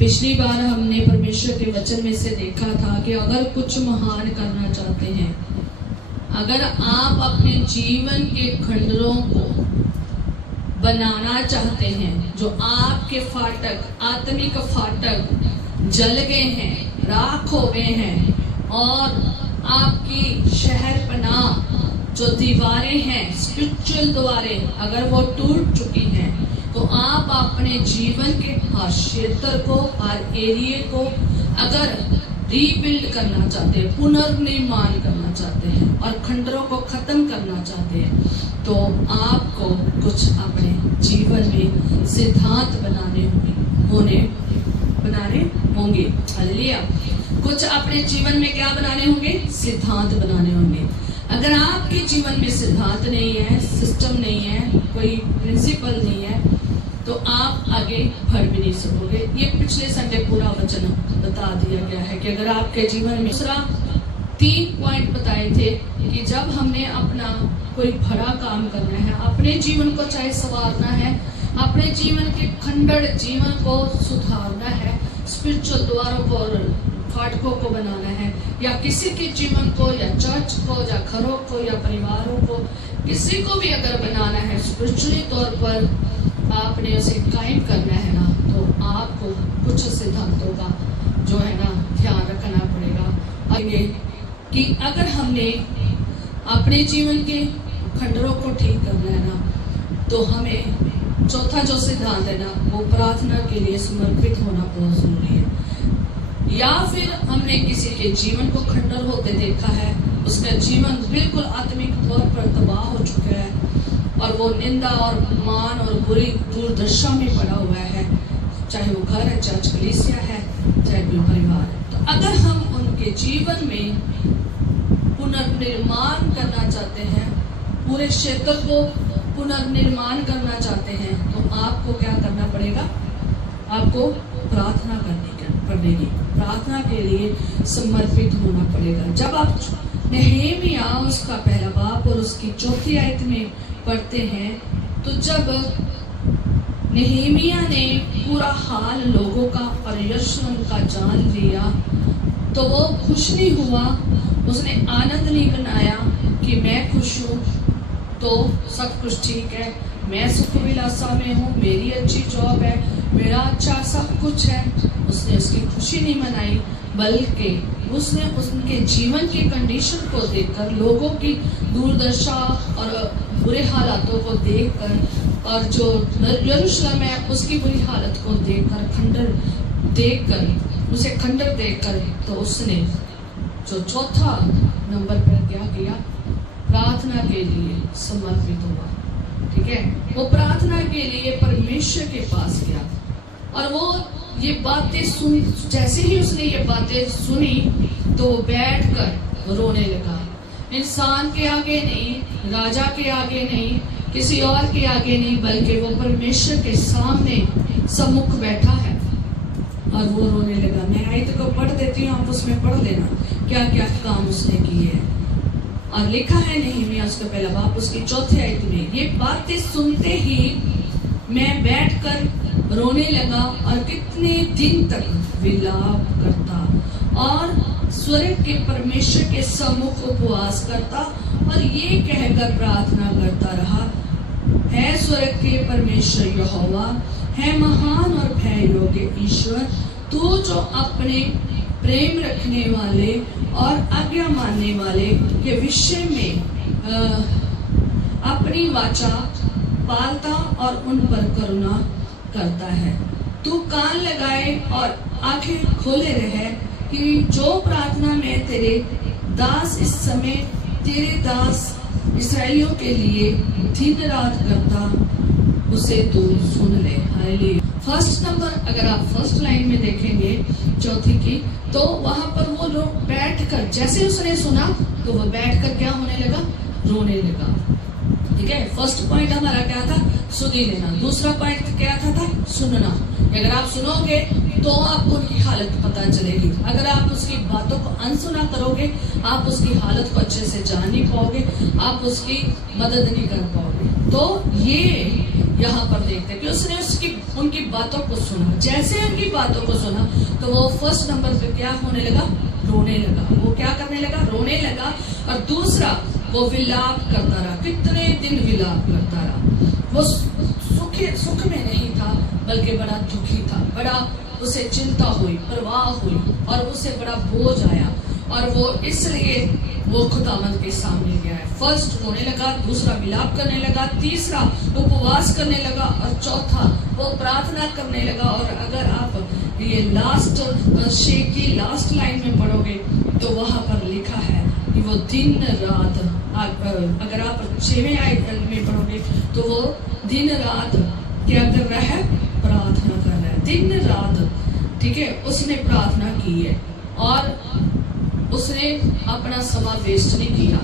पिछली बार हमने परमेश्वर के वचन में से देखा था कि अगर कुछ महान करना चाहते हैं, अगर आप अपने जीवन के खंडरों को बनाना चाहते हैं, जो आपके फाटक, आत्मिक फाटक जल गए हैं, राख हो गए हैं, और आपकी शहर पनाह जो दीवारें हैं, स्पिरिचुअल दीवारें अगर वो टूट चुकी हैं, तो आप अपने जीवन के हर क्षेत्र को, हर एरिया को अगर रीबिल्ड करना चाहते हैं, पुनर्निर्माण करना चाहते हैं और खंडरों को खत्म करना चाहते हैं, तो आपको कुछ अपने जीवन में सिद्धांत बनाने होंगे। हालेलुया। कुछ अपने जीवन में क्या बनाने होंगे? सिद्धांत बनाने होंगे। अगर आपके जीवन में सिद्धांत नहीं है, सिस्टम नहीं है, कोई प्रिंसिपल नहीं है, तो आप आगे बढ़ भी नहीं सकोगे। ये पिछले संडे पूरा वचन बता दिया गया है कि अगर आपके जीवन में दूसरा 3 पॉइंट बताए थे कि जब हमने अपना कोई बड़ा काम करना है, अपने जीवन को चाहे संवारना है, अपने जीवन के खंडर जीवन को सुधारना है, स्पिरिचुअल द्वारों को और फाटकों को बनाना है, या किसी के जीवन को या चर्च को या घरों को या परिवारों को, किसी को भी अगर बनाना है स्पिरिचुअली तौर पर, आपने उसे कायम करना है ना, तो आपको कुछ सिद्धांतों का जो है ना ध्यान रखना पड़ेगा। कि अगर हमने अपने जीवन के खंडरों को ठीक करना है ना, तो हमें चौथा जो सिद्धांत है ना, वो प्रार्थना के लिए समर्पित होना बहुत जरूरी है। या फिर हमने किसी के जीवन को खंडर होते देखा है, उसका जीवन बिल्कुल आत्मिक तौर पर तबाह हो चुका है और वो निंदा और मान और बुरी दुर्दशा में पड़ा हुआ है, चाहे वो घर है, चर्च, कलीसिया है, चाहे कोई परिवार है। तो अगर हम उनके जीवन में पुनर्निर्माण करना चाहते हैं, पूरे क्षेत्र को पुनर्निर्माण करना चाहते हैं, तो आपको क्या करना पड़ेगा? आपको प्रार्थना पड़ेगी। प्रार्थना के लिए समर्पित होना पड़ेगा। जब आप नहमीया उसका पहला बाप और उसकी 4थी आयत में पढ़ते हैं, तो जब नहमीया ने पूरा हाल लोगों का और यरूशलेम का जान लिया, तो वो खुश नहीं हुआ, उसने आनंद नहीं बनाया कि मैं खुश हूँ तो सब कुछ ठीक है, मैं सुख विलासा में हूँ, मेरी अच्छी जॉब है, मेरा अच्छा सब कुछ है। उसने उसकी खुशी नहीं मनाई, बल्कि उसने उनके जीवन की कंडीशन को देखकर, लोगों की दुर्दशा और बुरे हालातों को देखकर, और जो यरूशलेम है उसकी बुरी हालत को देखकर, उसे खंडर देखकर, तो उसने जो चौथा नंबर पर क्या किया? प्रार्थना के लिए समर्पित हुआ। ठीक है, वो प्रार्थना के लिए परमेश्वर के पास गया और वो ये बातें सुन, जैसे ही उसने ये बातें सुनी तो बैठकर रोने लगा। इंसान के आगे नहीं, राजा के आगे नहीं, किसी और के आगे नहीं, बल्कि वो परमेश्वर के सामने सम्मुख बैठा है और वो रोने लगा। मैं आयत को पढ़ देती हूँ, आप उसमें पढ़ लेना क्या क्या काम उसने किए हैं। और लिखा है नहमीया उसका पहला बाप उसकी 4थी आयत में, ये बातें सुनते ही मैं बैठकर रोने लगा और कितने दिन तक विलाप करता और स्वर्ग के परमेश्वर के सम्मुख उपवास करता और ये कहकर प्रार्थना करता रहा, है स्वर्ग के परमेश्वर यहोवा, है महान और भय योग्य ईश्वर, तू जो अपने प्रेम रखने वाले और आज्ञा मानने वाले के विषय में अपनी वाचा पालता और उन पर करुणा करता है। तू कान लगाए और आंखें खोले रहे कि जो प्रार्थना में तेरे दास इस समय तेरे दास इसराइलियों के लिए दिन रात करता, उसे तू सुन ले। हालेलुया। फर्स्ट नंबर, अगर आप फर्स्ट लाइन में देखेंगे 4थी की, तो वहां पर वो लोग बैठकर, जैसे उसने सुना तो वो बैठकर क्या होने लगा? रोने लगा। ठीक है, फर्स्ट पॉइंट हमारा क्या था? सुनी लेना। दूसरा पॉइंट क्या था? सुनना। अगर आप सुनोगे तो आपको उनकी हालत पता चलेगी। अगर आप उसकी बातों को अनसुना करोगे, आप उसकी हालत को अच्छे से जान नहीं पाओगे, आप उसकी मदद नहीं कर पाओगे। तो यहाँ पर देखते हैं कि उसने उनकी बातों को सुना। जैसे उनकी बातों को सुना तो वो फर्स्ट नंबर पे क्या होने लगा, रोने लगा। वो क्या करने लगा, रोने लगा। और दूसरा, वो विलाप करता रहा। कितने दिन विलाप करता रहा। वो सुख में नहीं था, बल्कि बड़ा दुखी था। बड़ा उसे चिंता हुई, परवाह हुई, और उसे बड़ा बोझ आया, और वो इसलिए वो खुदावंद के सामने गया है। फर्स्ट रोने लगा, दूसरा विलाप करने लगा, तीसरा उपवास करने लगा, और चौथा वो प्रार्थना करने लगा। और अगर आप ये लास्ट शेख की लास्ट लाइन में पढ़ोगे तो वहां पर लिखा है कि वो दिन रात, अगर आप 6वें आयत में पढ़ोगे तो वो दिन रात क्या कर रहा है, प्रार्थना कर रहा है, दिन रात। ठीक है, उसने प्रार्थना की है और उसने अपना समय वेस्ट नहीं किया।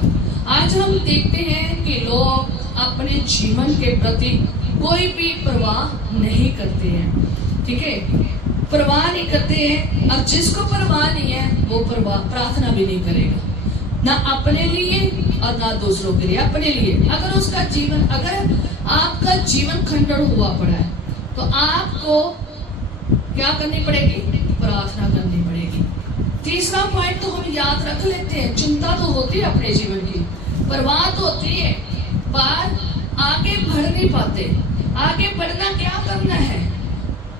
आज हम देखते हैं कि लोग अपने जीवन के प्रति कोई भी परवाह नहीं करते हैं। ठीक है, परवाह नहीं करते हैं, और जिसको परवाह नहीं है वो प्रार्थना भी नहीं करेगा, ना अपने लिए और ना दूसरों के लिए। अपने लिए अगर आपका जीवन खंडन हुआ पड़ा है तो आपको क्या करनी पड़ेगी, प्रार्थना करनी पड़ेगी। तीसरा पॉइंट तो हम याद रख लेते हैं, चिंता तो होती है अपने जीवन की, परवाह तो होती है, पर आगे बढ़ नहीं पाते। आगे बढ़ना क्या करना है।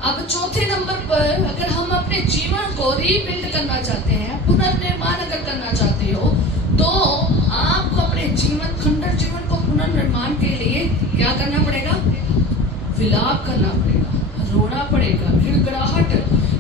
अब चौथे नंबर पर, अगर हम अपने जीवन को रीबिल्ड करना चाहते हैं, पुनर्निर्माण अगर करना चाहते हो, तो आपको अपने खंडर जीवन को पुनर्निर्माण के लिए क्या करना पड़ेगा, विलाप करना पड़ेगा, रोना पड़ेगा, गिड़गिड़ाहट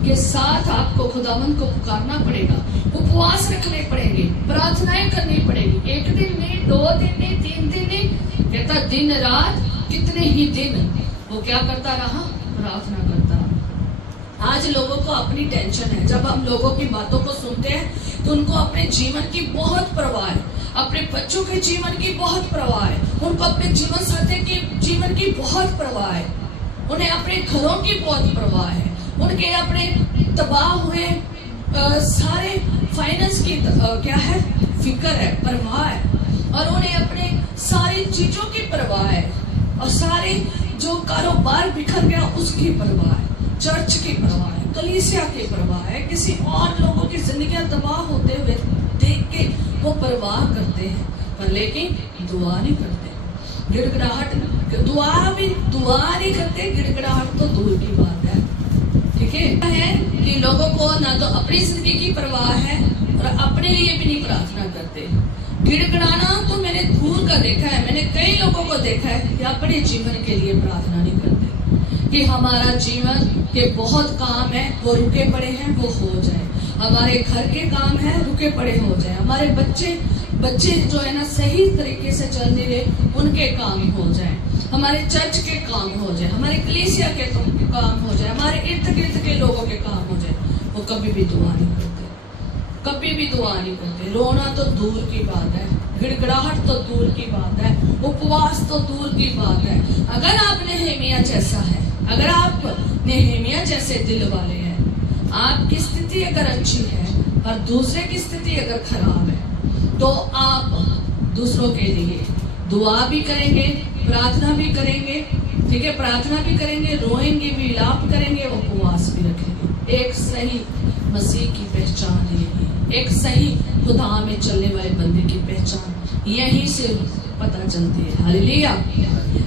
के साथ आपको खुदावंद को पुकारना पड़ेगा, उपवास रखने पड़ेंगे, प्रार्थनाएं करनी पड़ेगी। 1 दिन नहीं, 2 दिन नहीं, 3 दिन नहीं, कहता दिन रात कितने ही दिन वो क्या करता रहा, प्रार्थना करता रहा। आज लोगों को अपनी टेंशन है। जब हम लोगों की बातों को सुनते हैं तो उनको अपने जीवन की बहुत परवाह है, अपने बच्चों के जीवन की बहुत परवाह है, उनको अपने जीवन साथी के जीवन की बहुत परवाह है, उन्हें अपने घरों की बहुत परवाह है, उनके अपने तबाह हुए सारे फाइनेंस की क्या है, फिक्र है, परवाह है, और उन्हें अपने सारी चीजों की परवाह है, और सारे जो कारोबार बिखर गया उसकी परवाह है, चर्च की परवाह है, कलीसिया की परवाह है, किसी और लोगों की जिंदगियां तबाह होते हुए देख के वो परवाह करते हैं, पर लेकिन दुआ नहीं करते। गिड़गिड़ाहट, दुआ नहीं करते, गिड़गिड़ाहट तो दूर की बात है। ठीक है कि लोगों को ना तो अपनी जिंदगी की परवाह है और अपने लिए भी नहीं प्रार्थना करते। गिड़गिड़ाना तो मैंने दूर का देखा है, मैंने कई लोगों को देखा है कि अपने जीवन के लिए प्रार्थना नहीं करते, कि हमारा जीवन के बहुत काम है वो रुके पड़े हैं, वो हो जाए, हमारे घर के काम है रुके पड़े हो जाए, हमारे बच्चे जो है ना सही तरीके से चल नहीं रहे उनके काम हो जाए, हमारे चर्च के काम हो जाए, हमारे कलीसिया के काम हो जाए, हमारे इर्द गिर्द के लोगों के काम हो जाए। वो कभी भी दुआ नहीं करते, कभी भी दुआ नहीं करते। रोना तो दूर की बात है, गिड़गिड़ाहट तो दूर की बात है, उपवास तो दूर की बात है। अगर आप नेहमिया जैसा है, अगर आप नेहमिया जैसे दिल वाले हैं, आपकी स्थिति अगर अच्छी है और दूसरे की स्थिति अगर खराब है, तो आप दूसरों के लिए दुआ भी करेंगे, प्रार्थना भी करेंगे। ठीक है, प्रार्थना भी करेंगे, रोएंगे भी, विलाप करेंगे, उपवास भी रखेंगे। एक सही मसीह की पहचान यही, एक सही खुदा में चलने वाले बंदे की पहचान यहीं से पता चलती है। हालेलुया।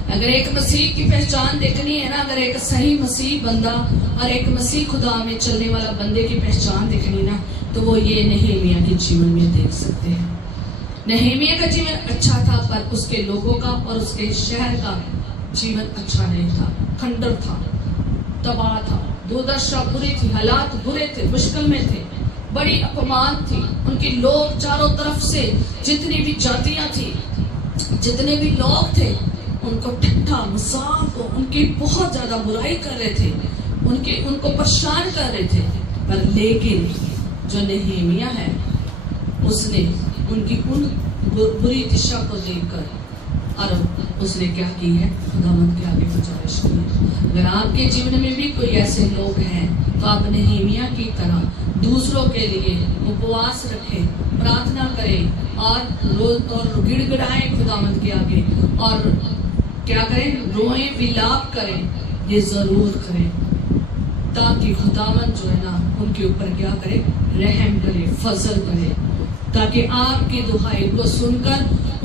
अगर एक मसीह की पहचान देखनी है ना, अगर एक सही मसीह बंदा और एक मसीह खुदा में चलने वाला बंदे की पहचान देखनी ना, तो वो ये नेहमिया के जीवन में देख सकते हैं। नेहमिया का जीवन अच्छा था, पर उसके लोगों का और उसके शहर का जीवन अच्छा नहीं था, खंडर था, तबाह था, दुर्दशा बुरी थी, हालात बुरे थे, मुश्किल में थे, बड़ी अपमान थी। उनके लोग चारों तरफ से, जितनी भी जातियां थी, जितने भी लोग थे, उनको ठट्ठा मजाक, उनकी बहुत ज्यादा बुराई कर रहे थे, उनको परेशान कर रहे थे। पर लेकिन जो नेहमिया है, उसने उनकी उन बुरी दिशा को देखकर और उसने क्या की है, खुदावंद के आगे गुजारिश की है। अगर आपके जीवन में भी कोई ऐसे लोग हैं, तो आप नेहमिया की तरह दूसरों के लिए उपवास रखें, प्रार्थना करें और गिड़गिड़ाएं खुदावंद के आगे, और क्या करें, रोएं विलाप करें, ये जरूर करें, ताकि खुदावंद जो है ना उनके ऊपर क्या करे, रहम करे, फजल करे, ताकि आपकी दुहाई को सुनकर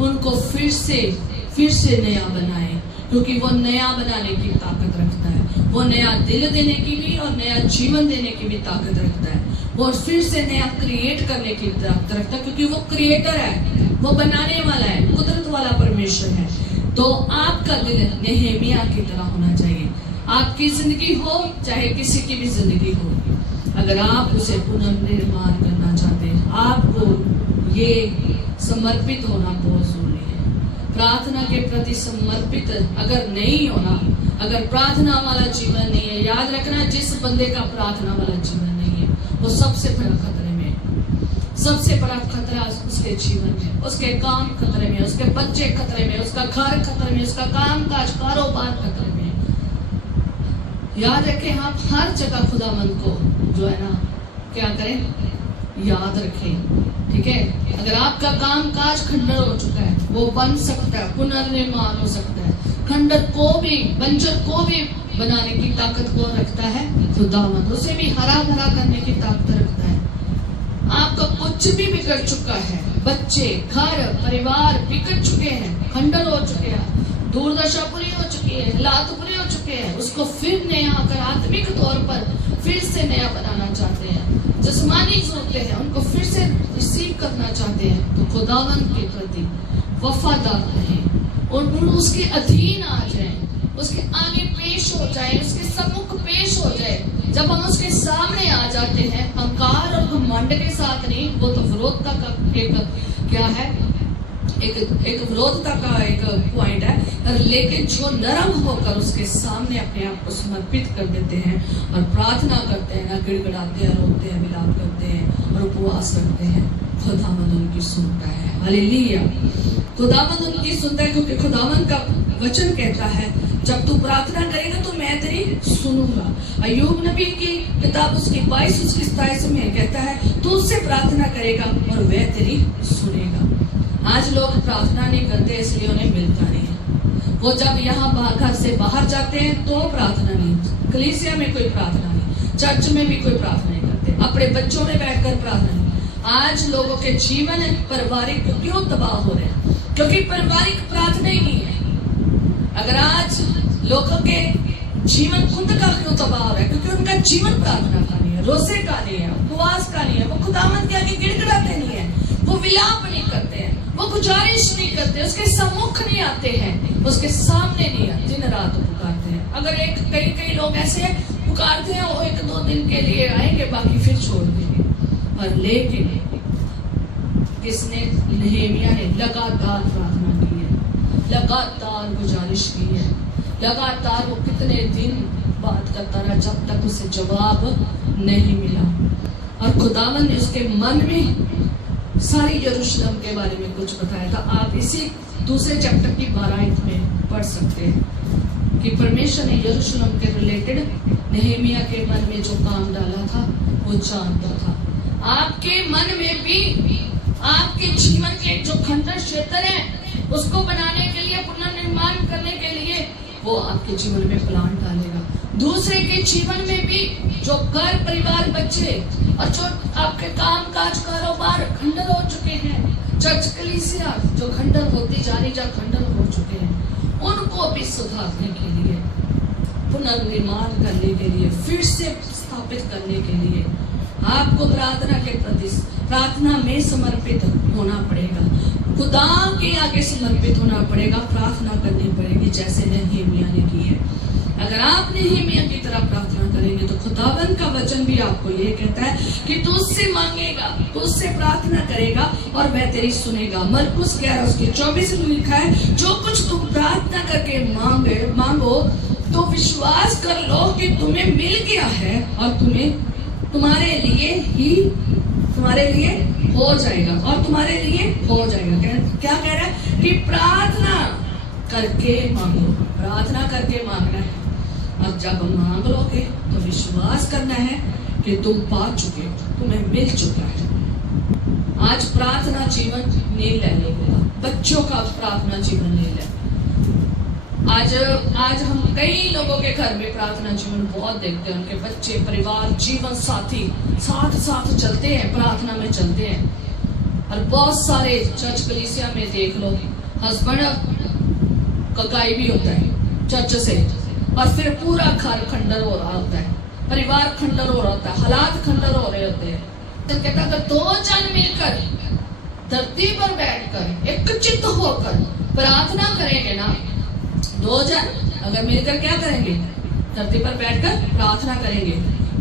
उनको फिर से नया बनाए, क्योंकि वो नया बनाने की ताकत रखता है, वो नया दिल देने की भी और नया जीवन देने की भी ताकत रखता है, वो फिर से नया क्रिएट करने की ताकत रखता है, क्योंकि वो क्रिएटर है, वो बनाने वाला है, कुदरत वाला परमेश्वर है। तो आपका दिल नेहेमिया की तरह होना चाहिए। आपकी जिंदगी हो चाहे किसी की भी जिंदगी हो, अगर आप उसे पुनर्निर्माण करना चाहते हैं, आपको ये समर्पित होना बहुत जरूरी है। प्रार्थना के प्रति समर्पित अगर नहीं होना, अगर प्रार्थना वाला जीवन नहीं है, याद रखना जिस बंदे का प्रार्थना वाला जीवन नहीं है वो सबसे बड़ा खतरे में, सबसे बड़ा खतरा उसके जीवन में, उसके काम खतरे में, उसके बच्चे खतरे में, उसका घर खतरे में, उसका काम काज कारोबार खतरे में। याद रखें, आप हर जगह खुदावंद को जो है ना क्या करें, याद रखें। ठीक है, अगर आपका काम काज खंडर हो चुका है, वो बन सकता है, पुनर्निर्माण हो सकता है। खंडर को भी, बंजर को भी बनाने की ताकत को रखता है खुदावंद, उसे भी हरा भरा करने की ताकत रखता है। आपका कुछ भी बिगड़ चुका है, बच्चे, घर, परिवार बिगड़ चुके हैं, खंडर हो चुके हैं, दुर्दशा पूरी हो चुकी है, हालात पूरे हो चुके हैं, उसको फिर नया अगर आत्मिक तौर पर फिर से नया बनाना चाहते हैं, जिस्मानी जरूरतें हैं उनको फिर से रिसीव करना चाहते हैं, तो खुदावंद के प्रति वफादार रहें और उसके अधीन आ जाएं, उसके आगे पेश हो जाए, उसके सम्मुख पेश हो जाए। जब हम उसके सामने आ जाते हैं अहंकार और घमंड के साथ नहीं, वो तो विरोधता का एक क्या है, एक विरोधता का एक पॉइंट है, लेकिन जो नरम होकर उसके सामने अपने आप को समर्पित कर देते हैं और प्रार्थना करते हैं, ना गिड़गिड़ाते हैं, रोते हैं, विलाप करते हैं और उपवास रखते हैं, खुदावंद उनकी सुनता है। हालेलुया, खुदावंद उनकी सुनता है, क्योंकि खुदावंद का वचन कहता है जब तू प्रार्थना करेगा तो मैं तेरी सुनूंगा। अय्यूब नबी की किताब उसकी 22 उसकी 27 में कहता है तू उससे प्रार्थना करेगा और वह तेरी सुनेगा। आज लोग प्रार्थना नहीं करते इसलिए उन्हें मिलता नहीं है। वो जब यहाँ घर से बाहर जाते हैं तो प्रार्थना नहीं, कलीसिया में कोई प्रार्थना नहीं, चर्च में भी कोई प्रार्थना नहीं करते, अपने बच्चों में बैठकर प्रार्थना नहीं। आज लोगों के जीवन पारिवारिक क्यों तबाह हो रहे हैं? क्योंकि पारिवारिक प्रार्थना ही नहीं है। अगर आज लोगों के जीवन खुद का क्यों तबाह हो रहा है? क्योंकि उनका जीवन प्रार्थना का नहीं है, रोजे का नहीं है, उपवास का नहीं है, वो खुदावंद के आगे गिड़गिड़ाते नहीं है, वो विलाप नहीं करते हैं, वो गुजारिश नहीं करते, उसके सम्मुख नहीं आते हैं, उसके सामने नहीं आते, दिन रात पुकारते हैं। अगर कई लोग ऐसे पुकारते हैं, वो 1-2 दिन के लिए आएंगे, बाकी फिर छोड़ देंगे। और लेकिन किसने? नेहेमिया ने लगातार प्रार्थना की है, लगातार गुजारिश की है, लगातार वो कितने दिन बात करता रहा जब तक उसे जवाब नहीं मिला। और खुदावंद ने उसके मन में सारी यरूशलेम के बारे में कुछ बताया था। आप इसी दूसरे चैप्टर की 12 में पढ़ सकते हैं कि परमेश्वर ने यरूशलेम के रिलेटेड नेहेमिया के मन में जो काम डाला था वो जानता था। आपके मन में भी आपके जीवन के जो खंडर क्षेत्र है उसको बनाने के लिए, पुनर्निर्माण करने के लिए वो आपके जीवन में प्लान डालेगा। दूसरे के जीवन में भी जो घर परिवार बच्चे और जो आपके काम काज कारोबार खंडर हो चुके हैं, चर्च कलीसिया जो खंडर होती जा रही, जो खंडर हो चुके हैं, उनको भी सुधारने के लिए, पुनर्निर्माण करने के लिए, फिर से स्थापित करने के लिए आपको प्रार्थना के प्रति, प्रार्थना में समर्पित होना पड़ेगा, खुदा के आगे समर्पित होना पड़ेगा, प्रार्थना करनी पड़ेगी जैसे नेहेमिया ने की है। अगर आप नेहेमिया की तरह प्रार्थना करेंगे तो खुदावंद का वचन भी आपको ये कहता है कि तू उससे मांगेगा, तू उससे प्रार्थना करेगा और वह तेरी सुनेगा। मरकुस 11:24 में लिखा है, जो कुछ तुम प्रार्थना करके मांगो तो विश्वास कर लो कि तुम्हें मिल गया है और तुम्हारे लिए हो जाएगा, और तुम्हारे लिए हो जाएगा। क्या कह रहा है कि प्रार्थना करके मांगो, प्रार्थना करके मांगना है, और जब मांग लोगे तो विश्वास करना है कि तुम पा चुके, तुम्हें मिल चुका है। आज प्रार्थना जीवन नहीं ले लेगा, बच्चों का प्रार्थना जीवन नहीं ले, आज हम कई लोगों के घर में प्रार्थना जीवन बहुत देखते हैं, उनके बच्चे, परिवार, जीवन साथी साथ साथ चलते हैं, प्रार्थना में चलते हैं। और बहुत सारे चर्च कलीसिया में देख लो, हस्बैंड का गायब होता है चर्च से, और फिर पूरा घर खंडर हो रहा होता है, परिवार खंडर हो रहा होता है, हालात खंडर हो रहे होते हैं। तो कहता अगर 2 जन मिलकर धरती पर बैठकर एक चित्त होकर प्रार्थना करेंगे ना, 2 जन अगर मिलकर क्या करेंगे, धरती पर बैठकर प्रार्थना करेंगे,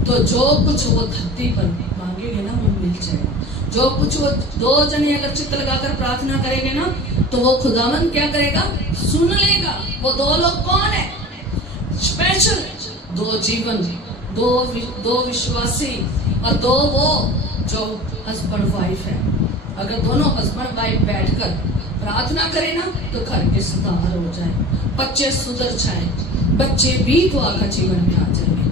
तो जो कुछ वो धरती पर मांगेंगे ना वो मिल जाएगा। जो कुछ वो 2 जन अगर चित्त लगाकर प्रार्थना करेंगे ना, तो वो खुदावन क्या करेगा, सुन लेगा। वो 2 लोग कौन है, स्पेशल 2 जीवन, 2 विश्वासी और 2 वो जो हस्बैंड वाइफ है। अगर दोनों हस्बैंड वाइफ बैठकर प्रार्थना करें ना, तो घर के सुधार हो जाए, बच्चे सुधर जाए, बच्चे भी दुआ का जीवन में आ जाएंगे।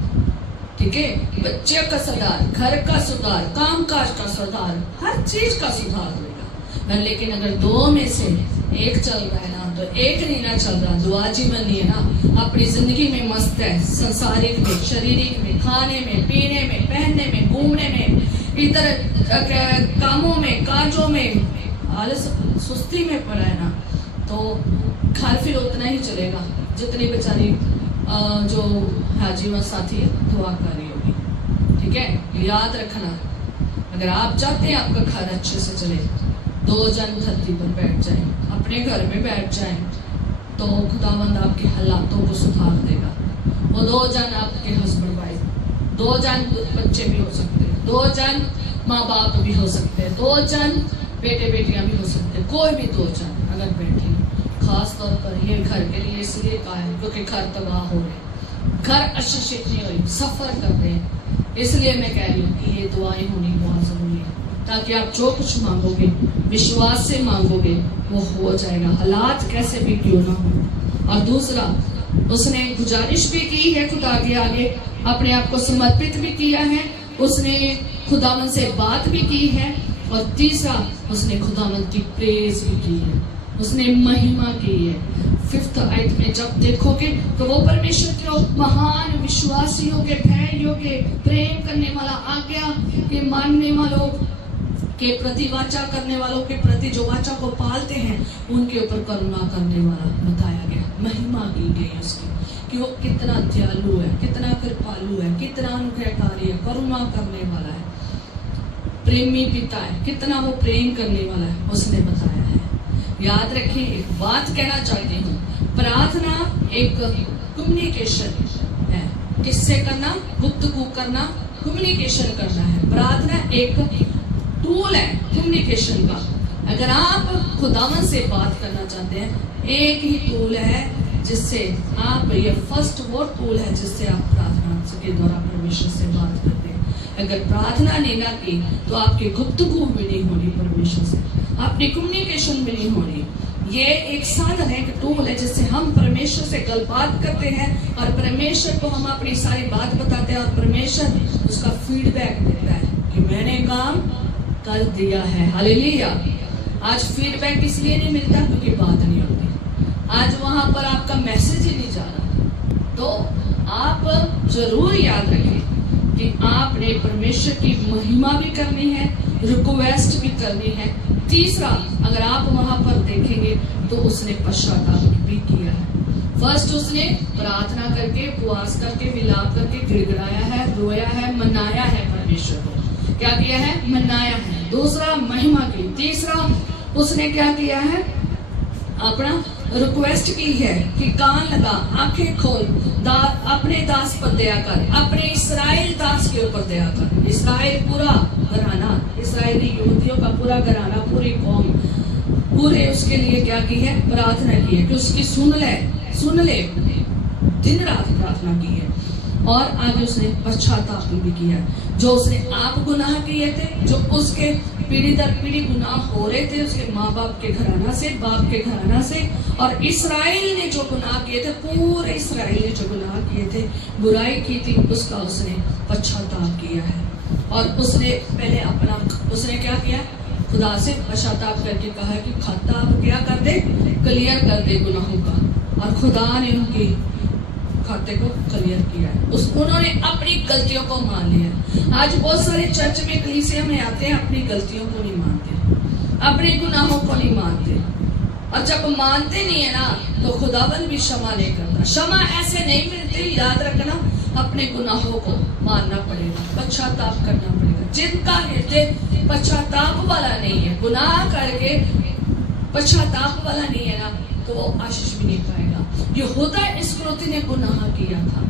ठीक है, बच्चे का सुधार, घर का सुधार, कामकाज का सुधार, हर चीज का सुधार होगा। लेकिन अगर 2 में से एक चल रहा है ना, तो एक नहीं ना चल रहा, दुआ जीवन नहीं है ना, अपनी जिंदगी में मस्त है, संसारिक में, शारीरिक में, खाने में, पीने में, पहनने में, घूमने में, इधर कामों में, काजों में आलस सुस्ती में पड़ा है ना, तो घर फिर उतना ही चलेगा जितनी बेचारी जो जीवन साथी दुआ कर रही होगी। ठीक है, याद रखना, अगर आप चाहते हैं आपका घर अच्छे से चले, 2 जन धरती पर बैठ जाए, अपने घर में बैठ जाए, तो खुदावंद आपके हालातों को सुधार देगा। वो 2 जन आपके हस्बैंड वाइफ, 2 जन बच्चे भी हो सकते हैं, 2 जन माँ बाप भी हो सकते हैं, 2 जन बेटे बेटियां भी हो सकते हैं, कोई भी 2 जन अगर बैठे। खास तौर पर ये घर के लिए इसलिए कहा है क्योंकि घर तबाह हो रहे, घर आशीषित नहीं हो रही, सफर कर रहे हैं। इसलिए मैं कह रही हूँ कि ये दुआएं होनी बहुत जरूरी है, ताकि आप जो कुछ मांगोगे विश्वास से मांगोगे वो हो जाएगा, हालात कैसे भी क्यों ना हो। और दूसरा, उसने गुजारिश भी की है खुदा के आगे, अपने आप को समर्पित भी किया है, उसने खुदावन से बात भी की है, और तीसरा उसने खुदावन की प्रेज भी की है, उसने महिमा की है। 5th आयत में जब देखोगे तो वो परमेश्वर के महान विश्वासियों के, भयों के, प्रेम करने वाला, आज्ञा के मानने वालों के प्रति, वाचा करने वालों के प्रति जो वाचा को पालते हैं, उनके ऊपर करुणा करने वाला बताया गया, महिमा की गई उसकी, कि वो कितना दयालु है, कितना कृपालु है, कितना अनुग्रहकारी है, करुणा करने वाला है, प्रेमी पिता है, कितना वो प्रेम करने वाला है, उसने बताया है। याद रखिए, एक बात कहना चाहती हूँ, प्रार्थना एक कम्युनिकेशन है। किससे करना, गुफ्तगू करना, कम्युनिकेशन करना है। प्रार्थना एक टूल है कम्युनिकेशन का। अगर आप खुदावन से बात करना चाहते हैं, एक ही टूल है जिससे आप, ये फर्स्ट वो टूल है जिससे आप प्रार्थना के द्वारा परमेश्वर से बात करते हैं। अगर प्रार्थना नहीं ना की तो आपकी गुफ्तगू भी नहीं होनी परमेश्वर से, आपकी कम्युनिकेशन भी नहीं होनी। ये एक साधन है, एक टूल है जिससे हम परमेश्वर से गलबात करते हैं, और परमेश्वर को हम अपनी सारी बात बताते हैं, और परमेश्वर उसका फीडबैक देता है कि मैंने काम कर दिया है। हालेलुया। आज फीडबैक इसलिए नहीं मिलता क्योंकि बात नहीं होती, आज वहां पर आपका मैसेज ही नहीं जा रहा। तो आप जरूर याद रखें कि आपने परमेश्वर की महिमा भी करनी है, रिक्वेस्ट भी करनी है। तीसरा, अगर आप वहां पर देखेंगे तो उसने पश्चाताप भी किया है। फर्स्ट उसने प्रार्थना करके, उपवास करके, विलाप करके, गिड़गिड़ाया है, रोया है, मनाया है परमेश्वर को। क्या किया है? मनाया है। दूसरा, महिमा की। तीसरा, उसने क्या किया है? अपना रिक्वेस्ट की है कि कान लगा, आंखें खोल, अपने दास पर दया कर, अपने इस्राएल दास के ऊपर दया कर। इस्राएल पूरा घराना, इस्राएली यहूदियों का पूरा घराना, पूरी कौम, पूरे उसके लिए क्या की है? प्रार्थना की है कि उसकी सुन ले। दिन रात प्रार्थना की है। और आगे उसने पश्चाताप भी किया, जो उसने आप गुनाह किए थे, जो उसके पीढ़ी दर पीढ़ी गुनाह हो रहे थे उसके माँ बाप के घराना से, बाप के घराना से, और इस्राएल ने जो गुनाह किए थे, पूरे इस्राएल ने जो गुनाह किए थे, बुराई की थी, उसका उसने पश्चाताप किया है। और उसने पहले उसने क्या किया? खुदा से पश्चाताप करके कहा कि खाता आप क्या कर दे? क्लियर कर दे गुनाहों का, और खुदा ने उनकी खाते को क्लियर किया है। उन्होंने अपनी गलतियों को मान लिया। आज बहुत सारे चर्च में कलीसिया में आते हैं, अपनी गलतियों को नहीं मानते, अपने गुनाहों को नहीं मानते, और जब मानते नहीं है ना तो खुदावन भी क्षमा नहीं करता। क्षमा ऐसे नहीं मिलती, याद रखना, अपने गुनाहों को मानना पड़ेगा, पश्चाताप करना पड़ेगा। जिनका हृदय पश्चाताप वाला नहीं है, गुनाह करके पश्चाताप वाला नहीं है ना, तो वो आशीष भी नहीं पाएगा। यहूदा इस्करियोती ने गुनाह किया था,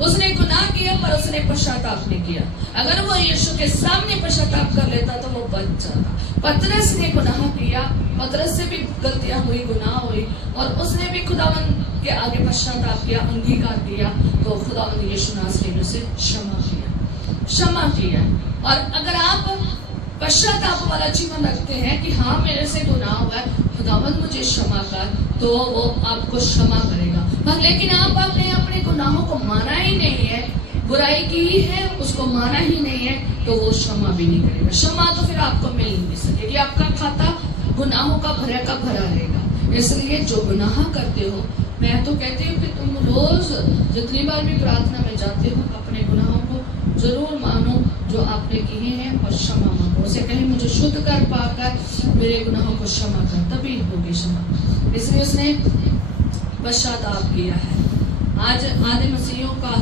उसने गुनाह किया पर उसने पश्चाताप नहीं किया। अगर वो यीशु के सामने पश्चाताप कर लेता तो वो बच जाता। पतरस ने गुनाह किया, पतरस से भी गलतियां हुई, गुनाह हुई, और उसने भी खुदावन के आगे पश्चाताप किया, अंगीकार किया, तो खुदावन यीशु नासरी ने उसे क्षमा किया। और अगर आप पश्चाताप वाला जीवन रखते हैं कि हाँ मेरे से गुनाह हुआ है, खुदावन मुझे क्षमा कर, तो वो आपको क्षमा करेगा। पर लेकिन आप अपने अपने गुनाहों को माना ही नहीं है, बुराई की ही है, उसको माना ही नहीं है, तो वो क्षमा भी नहीं करेगा। क्षमा तो फिर आपको मिल नहीं सकेगी, आपका खाता गुनाहों का भरा रहेगा। इसलिए जो गुनाह करते हो, मैं तो कहती हूँ कि तुम रोज जितनी बार भी प्रार्थना में जाते हो, अपने गुनाहों को जरूर मानो जो आपने किए हैं, और क्षमा मांगो। उसे कहीं मुझे शुद्ध कर पाकर मेरे गुनाहों को क्षमा कर, तभी होगी क्षमा। इसलिए उसने पश्चाताप किया है। आज आदि मसीहों का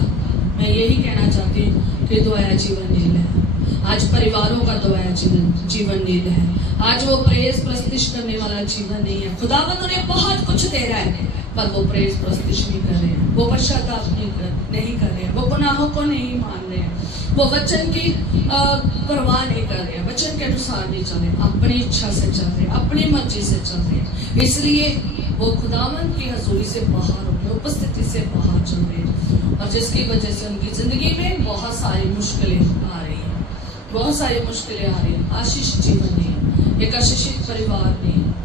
मैं यही कहना चाहती हूँ कि दुआया जीवन नील है। आज परिवारों का दुआया जीवन नील है। आज वो प्रेस प्रस्तिश करने वाला जीवन नहीं है। खुदावंद उन्हें बहुत कुछ दे रहा है, पर वो प्रेस प्रस्तिश नहीं कर रहे हैं, वो पश्चाताप नहीं कर रहे हैं, वो गुनाहों को नहीं मान रहे हैं, वो वचन की परवाह नहीं कर रहे हैं, वचन के अनुसार नहीं चल रहे, अपनी इच्छा से चल रहे, अपनी मर्जी से चल रहे। इसलिए वो खुदावंद की हजूरी से बाहर हो गए, उपस्थिति से बाहर चल रहे, और जिसकी वजह से उनकी जिंदगी में बहुत सारी मुश्किलें आ रही हैं, बहुत सारी मुश्किलें आ रही हैं। आशीष जीवन नहीं है, एक आशीषित परिवार नहीं है।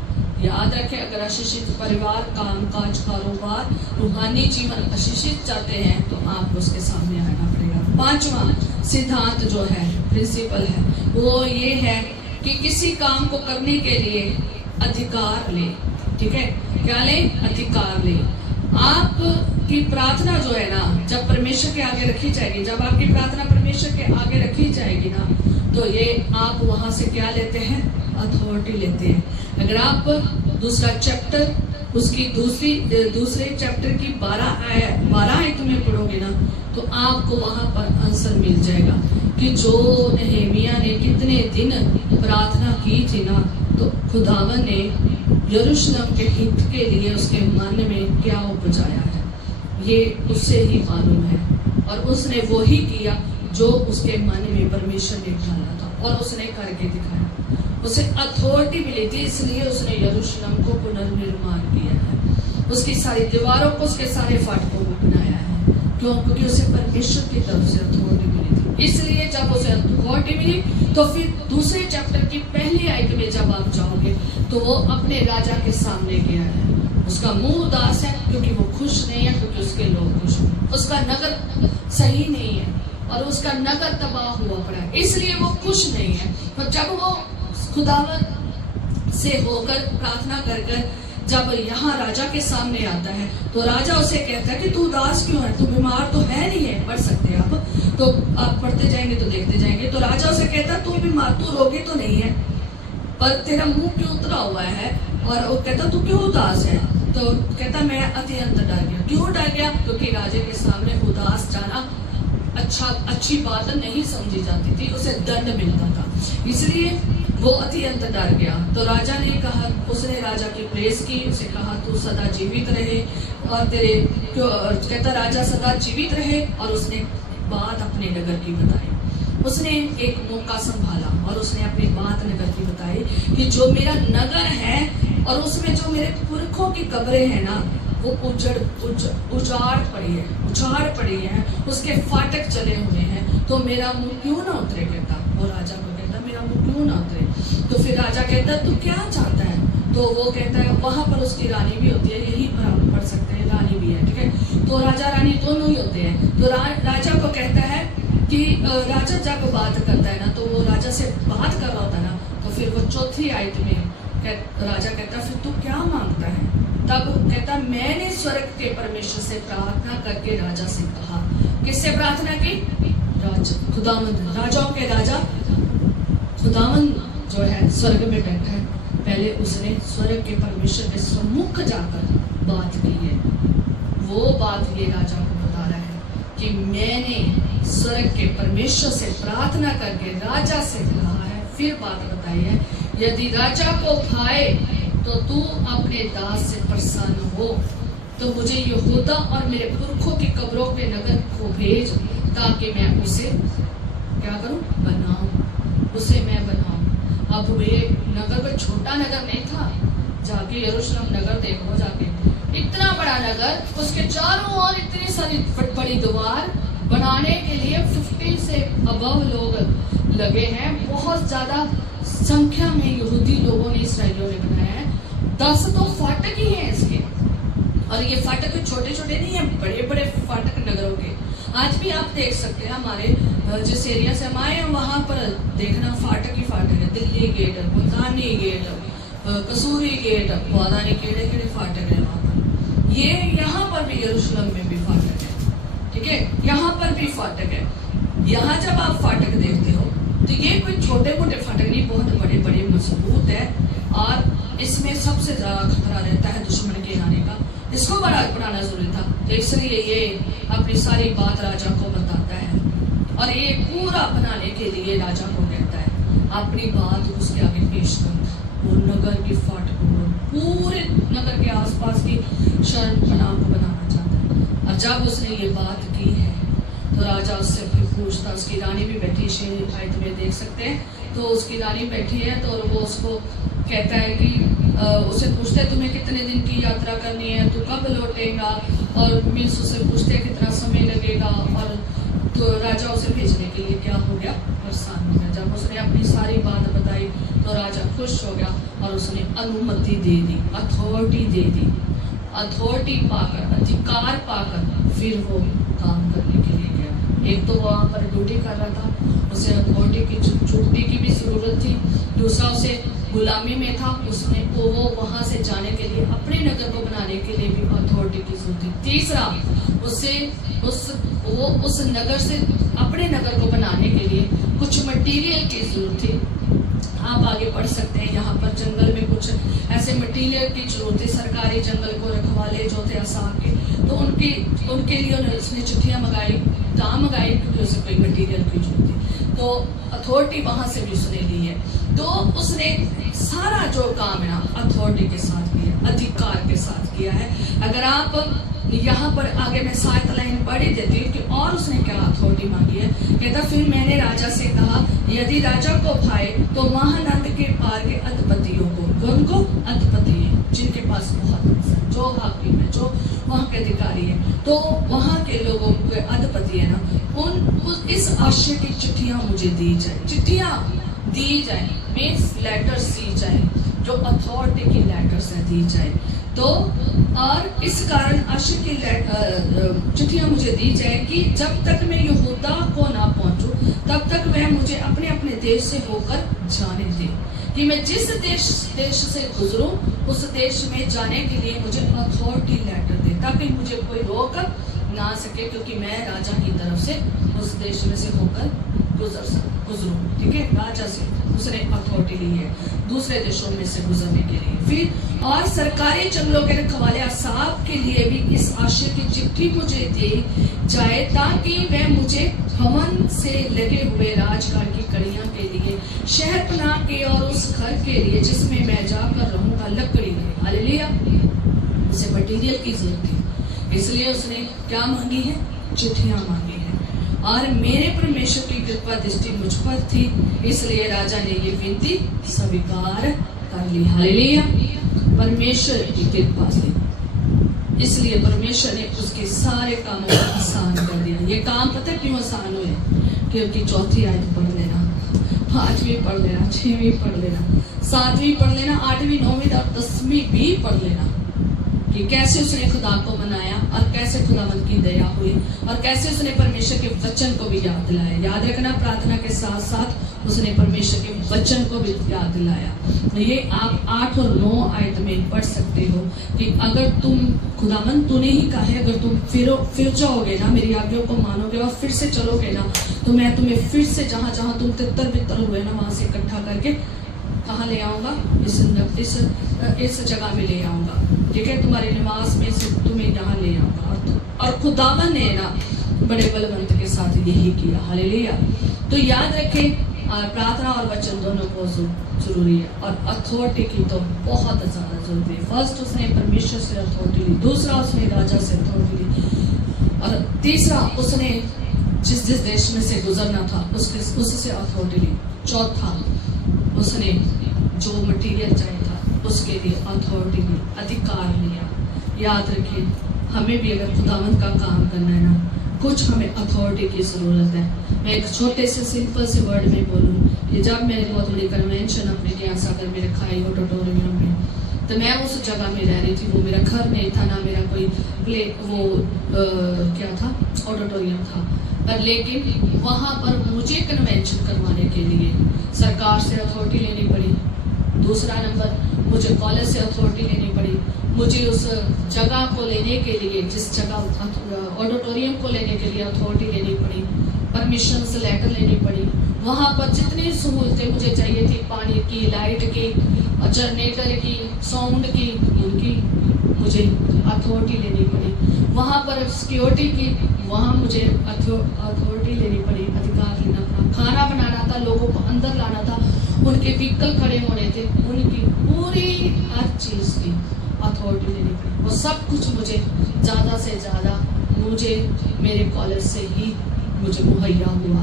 याद रखें, अगर आशीषित परिवार, काम काज, कारोबार, रूहानी जीवन आशीषित चाहते हैं तो आपको उसके सामने आना पड़ेगा। पांचवा सिद्धांत जो है, प्रिंसिपल है, वो ये है कि किसी काम को करने के लिए अधिकार ले। ठीक है, क्या ले? अधिकार ले। आपकी प्रार्थना जो है ना, जब परमेश्वर के आगे रखी जाएगी, जब आपकी प्रार्थना परमेश्वर के आगे रखी जाएगी ना, तो ये आप वहां से क्या लेते हैं? अथॉरिटी लेते हैं। अगर आप दूसरा चैप्टर, उसकी दूसरे चैप्टर की 12 आयत में पढ़ोगे ना, तो आपको वहां पर आंसर मिल जाएगा कि जो नहमीया ने कितने दिन प्रार्थना की थी ना, तो खुदावन ने यरूशलेम के हित के लिए उसके मन में क्या उपजाया है, ये उससे ही मालूम है। और उसने वो ही किया जो उसके मन में परमेश्वर ने डाला था, और उसने करके दिखाया। उसे अथॉरिटी मिली थी, इसलिए उसने यरूशलेम को पुनर्निर्माण किया है, उसकी सारी दीवारों को, उसके सारे फाटकों को बनाया है। क्यों? क्योंकि उसे परमेश्वर की तरफ से अथॉरिटी मिली थी। इसलिए जब उसे अथॉरिटी मिली, तो फिर दूसरे चैप्टर की पहली आयत में जब आप जाओगे, तो वो अपने राजा के सामने गया है। उसका मुंह उदास है क्योंकि वो खुश नहीं है, क्योंकि उसके लोग खुश हैं। उसका नगर सही नहीं है और उसका नगर तबाह हुआ पड़ा है, इसलिए वो खुश नहीं है। पर जब वो खुदावन से होकर प्रार्थना कर जब यहाँ राजा के सामने आता है, तो राजा उसे कहता है कि तू उदास क्यों है, तू बीमार तो है नहीं है? पढ़ सकते हैं आप, तो आप पढ़ते जाएंगे तो देखते जाएंगे। तो राजा उसे कहता है तू बीमार, तू रोगी तो नहीं है, पर तेरा मुंह क्यों उतरा हुआ है? और वो कहता तू क्यों उदास है? तो कहता मैं अत्यंत डर गया। क्यों डर गया? क्योंकि राजे के सामने उदास जाना अच्छी बात नहीं समझी जाती थी, उसे दंड मिलता था, इसलिए वो अत्यंत डर गया। तो राजा ने कहा, उसने राजा की प्रेस की, उसे कहा तू सदा जीवित रहे, और तेरे कहता राजा सदा जीवित रहे। और उसने बात अपने नगर की बताई, उसने एक मौका संभाला और उसने अपनी बात नगर की बताई कि जो मेरा नगर है और उसमें जो मेरे पुरखों की कब्रें हैं ना, वो उजाड़ पड़ी है, उसके फाटक चले हुए हैं, तो मेरा मुंह क्यों ना उतरे? कहता वो राजा को, कहता मेरा मुंह क्यों ना उतरे? तो फिर राजा कहता तू क्या चाहता है? तो वो कहता है वहां पर उसकी रानी भी होती है, यही पर आप पढ़ सकते हैं, रानी भी है। ठीक है, तो राजा रानी दोनों ही होते हैं। तो राजा को कहता है कि राजा जब बात करता है ना, तो वो राजा से बात कर रहा होता है ना, तो फिर वो चौथी आयत में राजा कहता फिर तू क्या मांगता है? तब कहता मैंने स्वर्ग के परमेश्वर से प्रार्थना करके राजा से कहा। किससे प्रार्थना की? राजा, खुदावंद, राजाओं के राजा खुदावंद जो है स्वर्ग में बैठा है। पहले उसने स्वर्ग के परमेश्वर के सम्मुख जाकर बात की है। वो बात ये राजा को बता रहा है कि मैंने स्वर्ग के परमेश्वर से प्रार्थना करके राजा से कहा है। फिर बात बताई है, यदि राजा को भाए तो तू अपने दास से प्रसन्न हो तो मुझे यहूदा और मेरे पुरखों की कब्रों के नगर को भेज, ताकि मैं उसे क्या करूं? बनाऊं, उसे मैं बनाऊं। अब वे नगर कोई छोटा नगर नहीं था। जाके यरूशलेम नगर देखो, जाके इतना बड़ा नगर, उसके चारों ओर इतनी सारी बड़ी दीवार बनाने के लिए 50 से अबव लोग लगे हैं। बहुत ज्यादा संख्या में यहूदी लोगों ने, इसराइलियों ने बनाया है। 10 तो फाटक ही हैं इसके, और ये फाटक छोटे छोटे नहीं है, बड़े बड़े फाटक नगरों के। आज भी आप देख सकते हैं, हमारे जिस एरिया से हम आए हैं वहां पर देखना फाटक ही फाटक है। दिल्ली गेट, मुल्तानी गेट, कसूरी गेट, पौधा नहीं केड़े केड़े फाटक है वहां पर। ये यहाँ पर भी यरूशलेम में भी फाटक है, ठीक है, यहाँ पर भी फाटक है। यहाँ जब आप फाटक देखते हो तो ये कोई छोटे मोटे फाटक नहीं, बहुत बड़े बड़े मजबूत है। और इसमें सबसे ज्यादा खतरा रहता है दुश्मन के आने का। इसको बड़ा बनाना जरूरी था, तो इसलिए ये अपनी सारी बात राजा को बताता है। और ये पूरा बनाने के लिए राजा को कहता है अपनी बात उसके आगे पेश करना। वो नगर की फाटक पूरे नगर के आसपास की शरणपनाह को बनाना चाहता है। और जब उसने ये बात की है तो राजा उससे फिर पूछता, उसकी रानी भी बैठी, शेर आयत में देख सकते हैं। तो उसकी रानी बैठी है तो वो उसको कहता है कि उसे पूछते हैं तुम्हें कितने दिन की यात्रा करनी है, तू कब लौटेगा, और मीन्स उसे पूछते हैं कितना समय लगेगा। और तो राजा उसे भेजने के लिए क्या हो गया? परेशान हो गया। जब उसने अपनी सारी बात बताई तो राजा खुश हो गया और उसने अनुमति दे दी, अथॉरिटी दे दी। अथॉरिटी पाकर, अधिकार पाकर फिर वो काम करने के लिए गया। एक तो वहाँ पर ड्यूटी कर रहा था, उसे अथॉरिटी की छुट्टी की भी जरूरत थी। दूसरा उसे गुलामी में था, उसने वो वहां से जाने के लिए, अपने नगर को बनाने के लिए भी अथॉरिटी की जरूरत थी। तीसरा उसे उस नगर से अपने नगर को बनाने के लिए कुछ मटेरियल की जरूरत थी। आप आगे पढ़ सकते हैं, यहाँ पर जंगल में कुछ ऐसे मटेरियल की जरूरत थी। सरकारी जंगल को रखवाले जो थे असाब के, तो उनके लिए उसने चिट्ठियां मंगाई, काम मंगाई, क्योंकि उसे कोई मटेरियल की जरूरत थी। तो अथॉरिटी वहां से भी उसने ली है। तो उसने सारा जो काम है ना अथॉरिटी के साथ किया, अधिकार के साथ किया है। अगर आप यहाँ पर आगे मैं 7 लाइन पढ़ ही देती हूँ कि और उसने क्या अथॉरिटी मांगी है। कहता फिर मैंने राजा से कहा, यदि राजा को भाए तो महानद के पार के अधिपतियों को, उनको अधिपति जिनके पास बहुत पैसा, जो हाकिम है, जो वहाँ के अधिकारी है, तो वहाँ के लोगों के अधिपति है ना, इस आशय की चिट्ठियां मुझे दी जाए, चिट्ठियां दी जाए, मीन्स लेटर्स दी जाए, जो अथॉरिटी की लेटर्स है दी जाए। तो और इस कारण आशय की चिट्ठियां मुझे दी जाए कि जब तक मैं यहूदा को ना पहुंचूं तब तक वह मुझे अपने अपने देश से होकर जाने दे, कि मैं जिस देश से गुजरूं उस देश में जाने के लिए मुझे अथॉरिटी लेटर दे, ताकि मुझे कोई रोक ना सके, क्योंकि मैं राजा की तरफ से उस देश में से होकर गुजरूं। ठीक है, राजा से उसने अथॉरिटी ली है दूसरे देशों में से गुजरने के लिए। फिर और सरकारी जंगलों के रखवाले असाब के लिए भी इस आशय की चिट्ठी मुझे दी जाए, ताकि वह मुझे हवन से लगे हुए राजगार की कड़ियां के लिए, शहरपनाह के और उस घर के लिए जिसमें मैं जाकर रहूंगा लकड़ी दे। हालेलुया। उसे मटेरियल की जरूरत थी, इसलिए उसने क्या मांगी है? चिट्ठियां मांगी है। और मेरे परमेश्वर की कृपा दृष्टि मुझ पर थी, इसलिए राजा ने ये विनती स्वीकार कर ली। हालेलुया। परमेश्वर की कृपा से, इसलिए परमेश्वर ने उसके सारे कामों को आसान कर दिया। ये काम पता क्यों आसान हुए? क्योंकि 4थी आयत पढ़ लेना, 5वीं पढ़ लेना, 6वीं पढ़ लेना, 7वीं पढ़ लेना, 8वीं, 9वीं और 10वीं भी पढ़ लेना। कि कैसे उसने खुदा को मनाया और कैसे खुदावंद की दया हुई और कैसे उसने परमेश्वर के वचन को भी याद दिलाया। याद रखना, प्रार्थना के साथ साथ उसने परमेश्वर के वचन को भी याद दिलाया। ये आप 8 और 9 आयत में पढ़ सकते हो कि अगर तुम खुदावंद तूने ही कहा है, अगर तुम फिर जाओगे ना, मेरी आज्ञाओं को मानोगे और फिर से चलोगे ना, तो मैं तुम्हें फिर से जहां जहां तुम तितर बितर हुए ना, वहां से इकट्ठा करके कहाँ ले आऊंगा? इस जगह में ले आऊंगा। ठीक है, तुम्हारे निवास में से तुम्हें यहाँ ले आऊंगा। और खुदावन ने ना बड़े बलवंत के साथ यही किया। हालेलुया। तो याद रखें, प्रार्थना और वचन दोनों को जरूरी है और अथॉरिटी की तो बहुत ज्यादा जरूरी है। फर्स्ट उसने परमेश्वर से अथॉरिटी ली, दूसरा उसने राजा से अथॉरिटी ली, और तीसरा उसने जिस देश में से गुजरना था उससे अथॉरिटी ली, चौथा उसने जो मटेरियल चाहिए था उसके लिए अथॉरिटी ली, अधिकार लिया। याद रखें, हमें भी अगर खुदावंद का काम करना है ना, कुछ हमें अथॉरिटी की ज़रूरत है। मैं एक छोटे से सिंपल से वर्ड में बोलूँ कि जब मैंने बहुत बड़ी कन्वेंशन अपने ज्ञान सागर में रखा है ऑडिटोरियम में, तो मैं उस जगह में रह रही थी। वो मेरा घर नहीं था, ना मेरा कोई क्या था, ऑडिटोरियम था, पर लेकिन वहाँ पर मुझे कन्वेंशन करवाने के लिए सरकार से अथॉरिटी लेनी पड़ी। दूसरा नंबर, मुझे कॉलेज से अथॉरिटी लेनी पड़ी। मुझे उस जगह को लेने के लिए, जिस जगह ऑडिटोरियम को लेने के लिए अथॉरिटी लेनी पड़ी, परमिशन से लेटर लेनी पड़ी। वहाँ पर जितनी सहूलतें मुझे चाहिए थी, पानी की, लाइट की, जनरेटर की, साउंड की, उनकी मुझे अथॉरिटी लेनी पड़ी। वहाँ पर सिक्योरिटी की, वहाँ मुझे अथॉरिटी लेनी पड़ी, अधिकार लेना पड़ा। खाना बनाना था, लोगों को अंदर लाना था, उनके व्हीकल खड़े होने थे, उनकी पूरी हर चीज़ की अथॉरिटी लेनी पड़ी। वो सब कुछ मुझे ज़्यादा से ज़्यादा मुझे मेरे कॉलेज से ही मुझे मुहैया हुआ,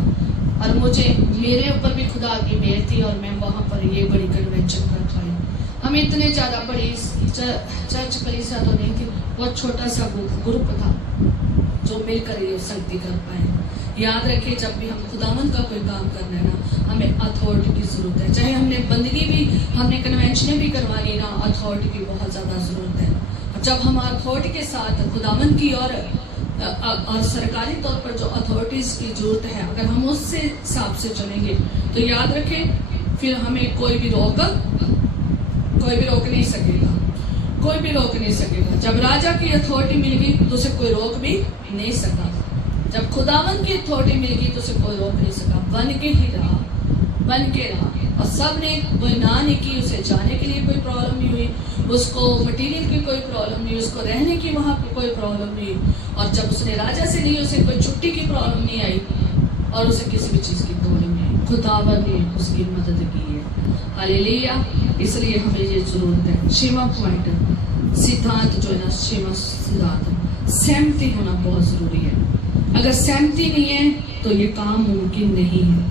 और मुझे मेरे ऊपर भी खुदा की मेहर थी, और मैं वहाँ पर ये बड़ी कन्वेंशन कर पाई। हमें इतने ज़्यादा बड़ी चर्च कलीसिया तो नहीं थी, बहुत छोटा सा ग्रुप था जो मिलकर ये संगति कर पाए। याद रखिए, जब भी हम खुदावंद का कोई काम करना है ना, हमें अथॉरिटी की ज़रूरत है। चाहे हमने बंदगी भी, हमने कन्वेंशनें भी करवानी ना, अथॉरिटी की बहुत ज़्यादा ज़रूरत है। और जब हम अथॉरिटी के साथ खुदावंद की और सरकारी तौर पर जो अथॉरिटीज़ की ज़रूरत है, अगर हम उससे हिसाब से चलेंगे, तो याद रखें, फिर हमें कोई भी रोक नहीं सकेगा, कोई भी रोक नहीं सकेगा। जब राजा की अथॉरिटी मिल गई तो उसे कोई रोक भी नहीं सका। जब खुदावंद की अथॉरिटी मिल गई तो उसे कोई रोक नहीं सका। बन के रहा, और सब ने कोई ना नहीं की। उसे जाने के लिए कोई प्रॉब्लम नहीं हुई, उसको मटेरियल की कोई प्रॉब्लम नहीं, उसको रहने की वहाँ पे कोई प्रॉब्लम नहीं। और जब उसने राजा से ली, उसे कोई छुट्टी की प्रॉब्लम नहीं आई, और उसे किसी भी चीज़ की प्रॉब्लम नहीं आई। खुदावंद ने उसकी मदद की है। हालेलुया। इसलिए हमें ये जरूरत है। 6वां पॉइंट, सिद्धांत जो है ना, 6वां सिद्धांत, सहमति होना बहुत जरूरी है। अगर सहमति नहीं है तो ये काम मुमकिन नहीं है।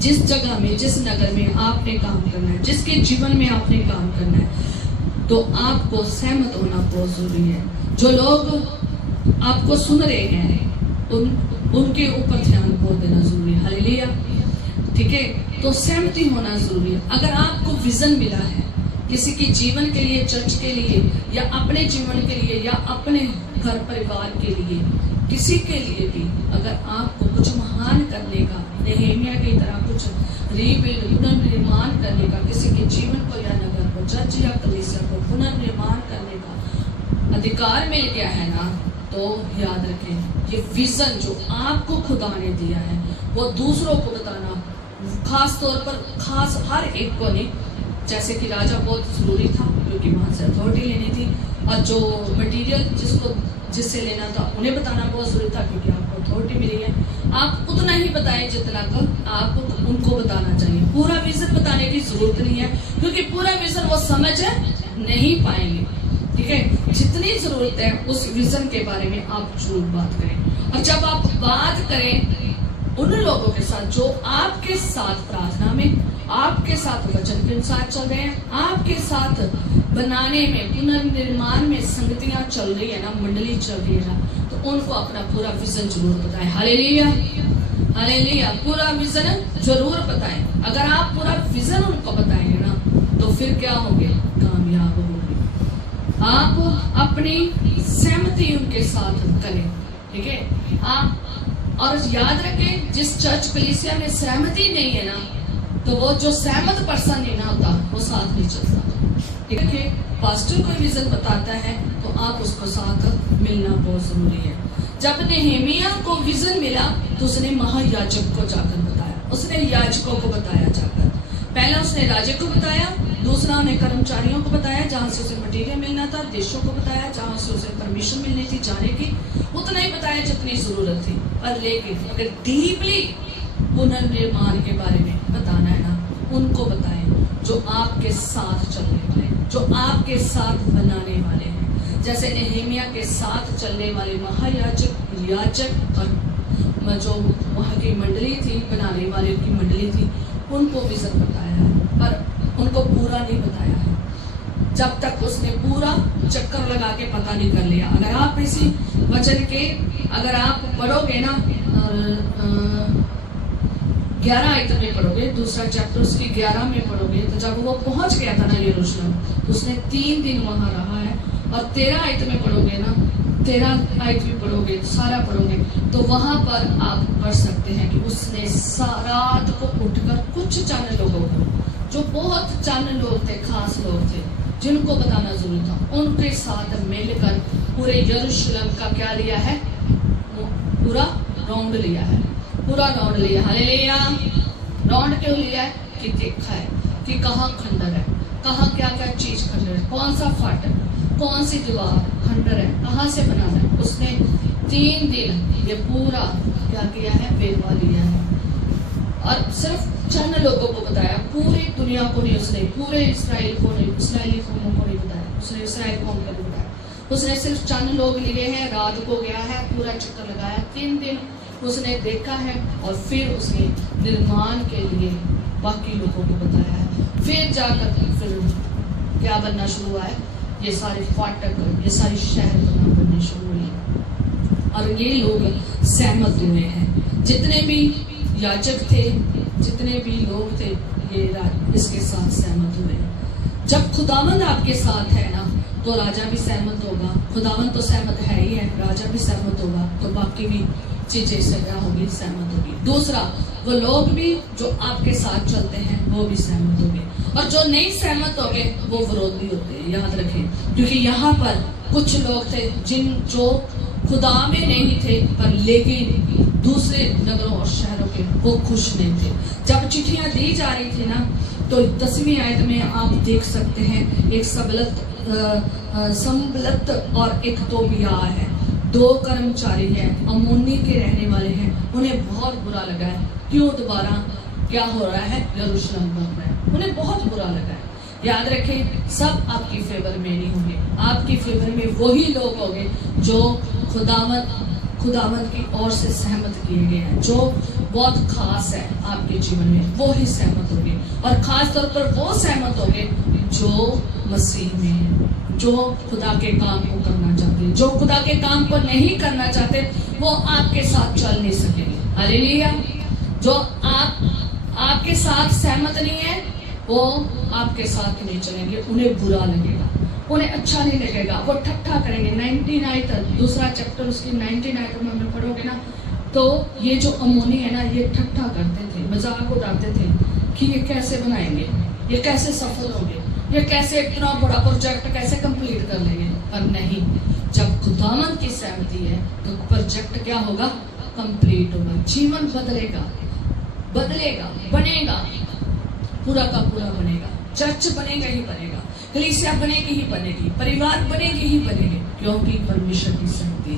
जिस जगह में, जिस नगर में आपने काम करना है, जिसके जीवन में आपने काम करना है, तो आपको सहमत होना बहुत जरूरी है। जो लोग आपको सुन रहे हैं उनके ऊपर ध्यान बहुत देना जरूरी है। हालेलुया। ठीक है, तो सहमति होना जरूरी है। अगर आपको विजन मिला है किसी के जीवन के लिए, चर्च के लिए, या अपने जीवन के लिए, या अपने घर परिवार के लिए, किसी के लिए भी, अगर आपको कुछ महान करने का, नेहेमिया की तरह कुछ रीबिल्ड, पुनर्निर्माण करने का, किसी के जीवन को या नगर को, चर्च या कलीसिया को पुनर्निर्माण करने का अधिकार मिल गया है ना, तो याद रखें, ये विजन जो आपको खुदा ने दिया है, वो दूसरों को बताना, खास तौर पर, खास हर एक को नहीं। जैसे कि राजा बहुत ज़रूरी था क्योंकि वहाँ से अथॉरिटी लेनी थी, और जो मटेरियल जिससे लेना था उन्हें बताना बहुत ज़रूरी था क्योंकि आपको अथॉरिटी मिली है। आप उतना ही बताएं जितना का आपको उनको बताना चाहिए। पूरा विजन बताने की ज़रूरत नहीं है, क्योंकि पूरा विजन वो समझ नहीं पाएंगे। ठीक है, जितनी ज़रूरत है उस विजन के बारे में आप जरूर बात करें। और जब आप बात करें उन लोगों के साथ जो आपके साथ प्रार्थना में, आपके साथ वचन के अनुसार चल रहे हैं, आपके साथ बनाने में, पुनर्निर्माण में संगतियां चल रही है ना, मंडली चल रही है ना, तो उनको अपना पूरा विजन जरूर बताएं। Hallelujah, hallelujah. पूरा विजन जरूर बताएं। अगर आप पूरा विजन उनको बताएंगे ना, तो फिर क्या होगे? कामयाब होंगे। आप अपनी सहमति उनके साथ करें, ठीक है। आप और याद रखें, जिस चर्च कलीसिया में सहमति नहीं है ना, तो वो जो सहमत पर्सन नहीं ना होता वो साथ नहीं चलता, ठीक है। पास्टर कोई विजन बताता है तो आप उसको साथ मिलना बहुत जरूरी है। जब नेहेमिया को विजन मिला तो उसने महायाजक को जाकर बताया, उसने याजकों को बताया जाकर। पहला उसने राजे को बताया, दूसरा उन्हें कर्मचारियों को बताया जहां से उसे मटेरियल मिलना था, देशों को बताया जहां से उसे परमिशन मिलनी थी जाने की, उतना ही बताया जितनी जरूरत थी। पर लेकिन अगर डीपली पुनर्निर्माण के बारे में बताना है ना, उनको बताएं जो आपके साथ चलने वाले, जो आपके साथ बनाने वाले हैं। जैसे नेहेमिया के साथ चलने वाले महायाजक, याजक और जो वहाँ की मंडली थी, बनाने वाले की मंडली थी, उनको विजन बताया है, पर उनको पूरा नहीं बताया है। जब तक उसने पूरा चक्कर लगा के पता नहीं कर लिया। अगर आप इसी वचन के अगर आप पढ़ोगे ना 11 आयत में पढ़ोगे, दूसरा चैप्टर उसकी 11 में पढ़ोगे, तो जब वो पहुंच गया था ना यरूशलेम, तो उसने 3 दिन वहां रहा है। और 13 आयत में पढ़ोगे ना, 13 आयत में पढ़ोगे, सारा पढ़ोगे, तो वहां पर आप पढ़ सकते हैं कि उसने रात को उठकर कुछ चंद लोगों को, जो बहुत चंद लोग थे, खास लोग थे जिनको बताना जरूरी था, उनके साथ मिलकर पूरे यरूशलेम का क्या लिया है, पूरा राउंड लिया है, पूरा राउंड लिया। हालेलुया। राउंड क्यों लिया है? कि देखा है कि कहाँ खंडर है, कहाँ क्या क्या चीज खंडर है, कौन सा फाटक, कौन सी दीवार खंडर है, कहाँ से बनाना है। उसने 3 दिन ये पूरा क्या किया है, वेरवा लिया है। और सिर्फ चंद लोगों को बताया, पूरी दुनिया को नहीं, उसने पूरे इसराइल को नहीं, इसराइली कौमों को नहीं बताया, उसने इसराइल कौम को नहीं बताया। उसने सिर्फ चंद लोग लिए हैं, रात को गया है, पूरा चक्कर लगाया, 3 दिन उसने देखा है, और फिर उसने निर्माण के लिए बाकी लोगों को बताया है। फिर जाकर फिर क्या बनना शुरू हुआ है, ये सारे फाटक, ये सारी शहर बनने शुरू हुई। और ये लोग सहमत हुए हैं, जितने भी याजक थे, जितने भी लोग थे, ये इसके साथ सहमत हुए। जब खुदावंद आपके साथ है ना, तो राजा भी सहमत होगा। खुदावंद तो सहमत है ही है, राजा भी सहमत होगा, तो बाकी भी चीजें से क्या होगी, सहमत होगी। दूसरा, वो लोग भी जो आपके साथ चलते हैं वो भी सहमत होंगे, और जो नहीं सहमत होंगे वो विरोधी होते हैं, याद रखें। क्योंकि यहाँ पर कुछ लोग थे जो खुदा में नहीं थे, पर लेकिन दूसरे नगरों और शहरों के वो खुश नहीं थे। जब चिट्ठियां दी जा रही थी ना, तो 10वीं आयत में आप देख सकते हैं, एक संबलत और एक तोबिया है, 2 कर्मचारी हैं, अम्मोनी के रहने वाले हैं। उन्हें बहुत बुरा लगा है, क्यों दोबारा क्या हो रहा है, यरूशलेम बन रहा है, उन्हें बहुत बुरा लगा है। याद रखें, सब आपकी फेवर में नहीं होंगे, आपकी फेवर में वही लोग होंगे जो खुदावंद की ओर से सहमत किए गए हैं, जो बहुत खास है आपके जीवन में, वो ही सहमत होंगे। और खास तौर पर वो सहमत होंगे जो मसीह में है, जो खुदा के काम को करना चाहते हैं। जो खुदा के काम को नहीं करना चाहते वो आपके साथ चल नहीं सकेंगे। हालेलुया। जो आपके साथ सहमत नहीं है वो आपके साथ नहीं चलेंगे, उन्हें बुरा लगेगा, उन्हें अच्छा नहीं लगेगा, वो ठट्ठा करेंगे। 19 तक दूसरा चैप्टर उसकी 19 में हम पढ़ोगे ना, तो ये जो अम्मोनी है ना, ये ठट्ठा करते थे, मजाक उड़ाते थे कि ये कैसे बनाएंगे, ये कैसे सफल होंगे, ये कैसे इतना बड़ा प्रोजेक्ट कैसे कंप्लीट कर लेंगे। पर नहीं, जब खुदावंद की सहमति है तो प्रोजेक्ट क्या होगा, कंप्लीट होगा, जीवन बदलेगा, बनेगा, पूरा का पूरा बनेगा, चर्च बनेगा ही बनेगा, कलीसिया बनेगी ही बनेगी, परिवार बनेगी ही बनेगी, क्योंकि परमेश्वर की सहमति।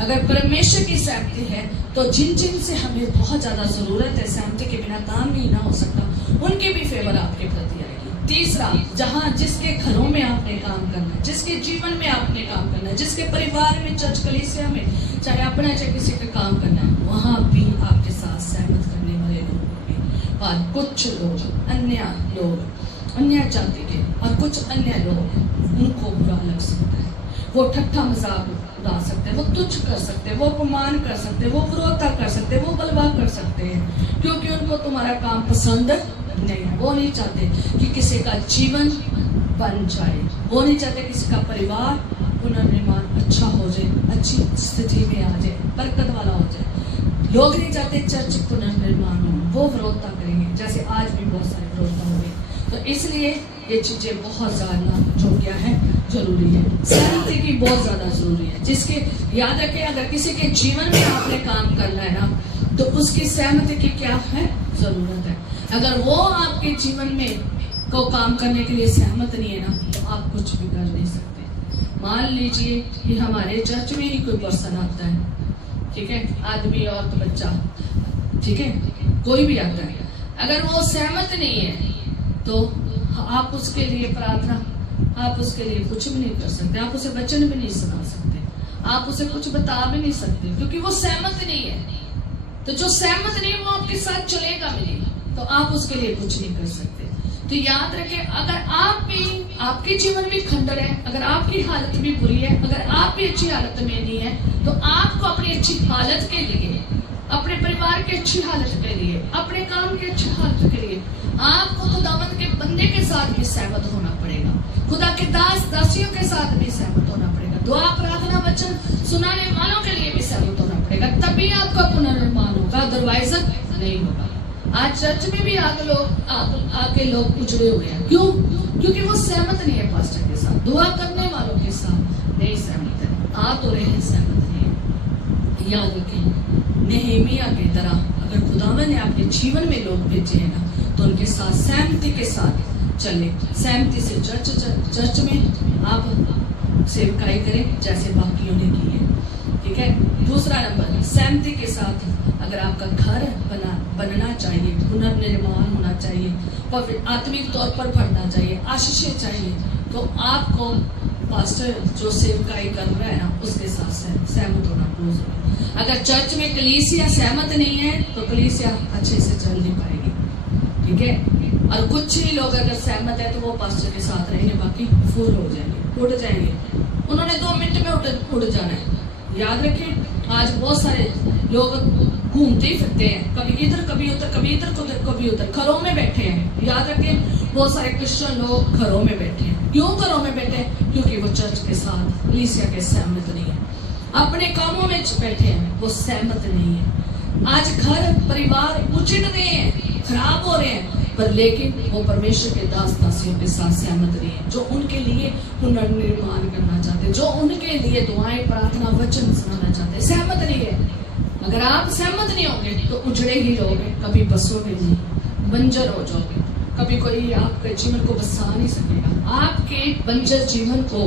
अगर परमेश्वर की सहमति है तो जिन से हमें बहुत ज्यादा जरूरत है, सहमति के बिना काम नहीं ना हो सकता, उनके भी फेवर आपके प्रति आएगी। तीसरा, जहां जिसके घरों में आपने काम करना है, जिसके जीवन में आपने काम करना है, जिसके परिवार में, चर्च कलीसिया में, चाहे अपना चाहे किसी का काम करना है, वहां भी आपके साथ सहमत करने वाले लोग होंगे। और कुछ लोग, अन्य जाति के और कुछ अन्य लोग, उनको बुरा लग सकता है, वो ठट्ठा मजाक उड़ा सकते हैं, वो तुच्छ कर सकते हैं, वो अपमान कर सकते हैं, वो विरोधता कर सकते हैं, वो बलवा कर सकते हैं, क्योंकि उनको तुम्हारा काम पसंद नहीं है। वो नहीं चाहते कि किसी का जीवन बन जाए। वो नहीं चाहते किसी का परिवार पुनर्निर्माण अच्छा हो जाए, अच्छी स्थिति में आ जाए, बरकत वाला हो जाए। लोग नहीं चाहते चर्च पुनर्निर्माण हो, वो विरोधता करेंगे, जैसे आज भी बहुत सारे विरोधता हुए। तो इसलिए ये चीजें बहुत ज्यादा जो क्या है जरूरी है, सहमति की बहुत ज्यादा जरूरी है। जिसके याद रखें, अगर किसी के जीवन में आपने काम करना है ना, तो उसकी सहमति की क्या है जरूरत है। अगर वो आपके जीवन में को काम करने के लिए सहमत नहीं है ना, तो आप कुछ भी कर नहीं सकते। मान लीजिए कि हमारे चर्च में ही कोई पर्सन आता है, ठीक है, आदमी औरत बच्चा, ठीक है, कोई भी आता है, अगर वो सहमत नहीं है तो आप उसके लिए प्रार्थना, आप उसके लिए कुछ भी नहीं कर सकते, आप उसे वचन भी नहीं सुना सकते, आप उसे कुछ बता भी नहीं सकते, क्योंकि वो सहमत नहीं है। तो जो सहमत नहीं वो आपके साथ चलेगा भी नहीं, तो आप उसके लिए कुछ नहीं कर सकते। तो याद रखें, अगर आप भी, आपके जीवन भी खंडर है, अगर आपकी हालत भी बुरी है, अगर आप भी अच्छी हालत में नहीं है, तो आपको अपनी अच्छी हालत के लिए, अपने परिवार की अच्छी हालत के लिए, अपने काम की अच्छी हालत के लिए आपको खुदावंद के बंदे के साथ भी सहमत होना पड़ेगा, खुदा के दास दासियों के साथ भी सहमत होना पड़ेगा, दुआ प्रार्थना वचन सुनाने वालों के लिए भी सहमत होना पड़ेगा, तभी आपका पुनर्निर्माण होगा, अदरवाइज नहीं होगा। आज चर्च में भी आके लोग उजड़े हुए हैं, क्यों? क्योंकि वो सहमत नहीं है पास्टर के साथ, दुआ करने वालों के साथ नहीं सहमत है, आ तो रहे हैं सहमत नहीं है। याद रखें, नेहेमिया की तरह अगर खुदावन ने आपके जीवन में लोग भेजे हैं ना, तो उनके साथ सहमति के साथ चले, सहमति से चर्च में आप सेवकाई करें जैसे बाकियों ने की है, ठीक है। दूसरा नंबर, सहमति के साथ अगर आपका घर बनना चाहिए, पुनर्निर्माण होना चाहिए, आत्मिक तौर पर बढ़ना चाहिए, आशीषें चाहिए, तो आपको पास्टर जो सेवकाई कर रहा है ना, उसके साथ सहमत होना बहुत जरूरी है। अगर चर्च में कलीसिया सहमत नहीं है तो कलीसिया अच्छे से चल नहीं पाएगी, ठीक है। और कुछ ही लोग अगर सहमत है तो वो पास्टर के साथ रहेंगे, बाकी फूल हो जाएंगे, उड़ जाएंगे, उन्होंने 2 मिनट में उड़ जाना है। याद रखें, आज बहुत सारे लोग घूमते ही फिरते हैं, कभी इधर कभी उधर, कभी इधर कभी उधर, घरों में बैठे हैं। याद रखें, बहुत सारे क्रिश्चियन लोग घरों में बैठे हैं। क्यों घरों में बैठे हैं? क्योंकि वो चर्च के साथ कलीसिया के सहमत नहीं है, अपने कामों में बैठे हैं, वो सहमत नहीं है। आज घर परिवार उजड़ रहे हैं, खराब हो रहे हैं, पर लेकिन वो परमेश्वर के दास दासियों के साथ सहमत नहीं है, जो उनके लिए पुनर्निर्माण करना चाहते, जो उनके लिए दुआएं प्रार्थना वचन सुनाना चाहते, सहमत नहीं है। अगर आप सहमत नहीं होंगे तो उजड़े ही रहोगे, कभी बसोगे नहीं, बंजर हो जाओगे, कभी कोई आपके जीवन को बसा नहीं सकेगा। आपके बंजर जीवन को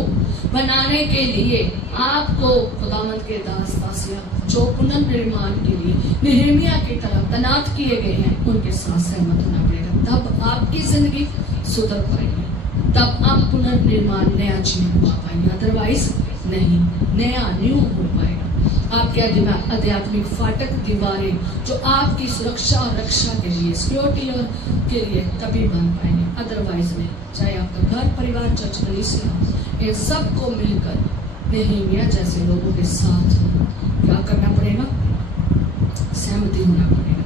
बनाने के लिए आपको खुदावंद के दास दासियां जो पुनर्निर्माण के लिए नेहेमिया की तरह तैनात किए गए हैं, उनके साथ सहमत होना पड़ेगा। तब आपकी जिंदगी सुधर पाएगी, तब आप पुनर्निर्माण नया जीवन पा पाएंगे, अदरवाइज नहीं, नया न्यू हो पाएगा। आपके आध्यात्मिक फाटक दीवारें जो आपकी सुरक्षा और रक्षा के लिए, सिक्योरिटी और के लिए तभी बन पाएंगे, अदरवाइज नहीं। चाहे आपका घर परिवार चर्च कलीसिया, इन सबको मिलकर नेहेमिया जैसे लोगों के साथ क्या करना पड़ेगा? सहमति होना पड़ेगा।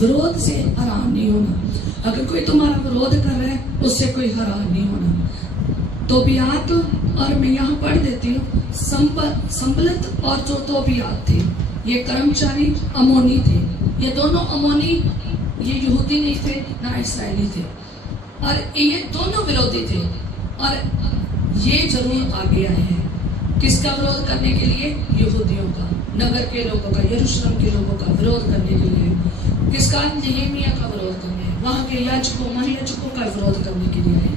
विरोध से हैरान नहीं होना। अगर कोई तुम्हारा विरोध कर रहा है, उससे कोई हैरान नहीं होना। तोबियात और मैं यहाँ पढ़ देती हूँ, संबलत और जो तोबियात थे, ये कर्मचारी अमोनी थे। ये दोनों अमोनी, ये यहूदी नहीं थे ना इसराइली थे, और ये दोनों विरोधी थे। और ये जरूर आगे आए हैं किसका विरोध करने के लिए? यहूदियों का, नगर के लोगों का, यरूशलेम के लोगों का विरोध करने के लिए। किसका? नेहेमिया का विरोध करने, वहां के याजकों महायाजकों का विरोध करने के लिए आए।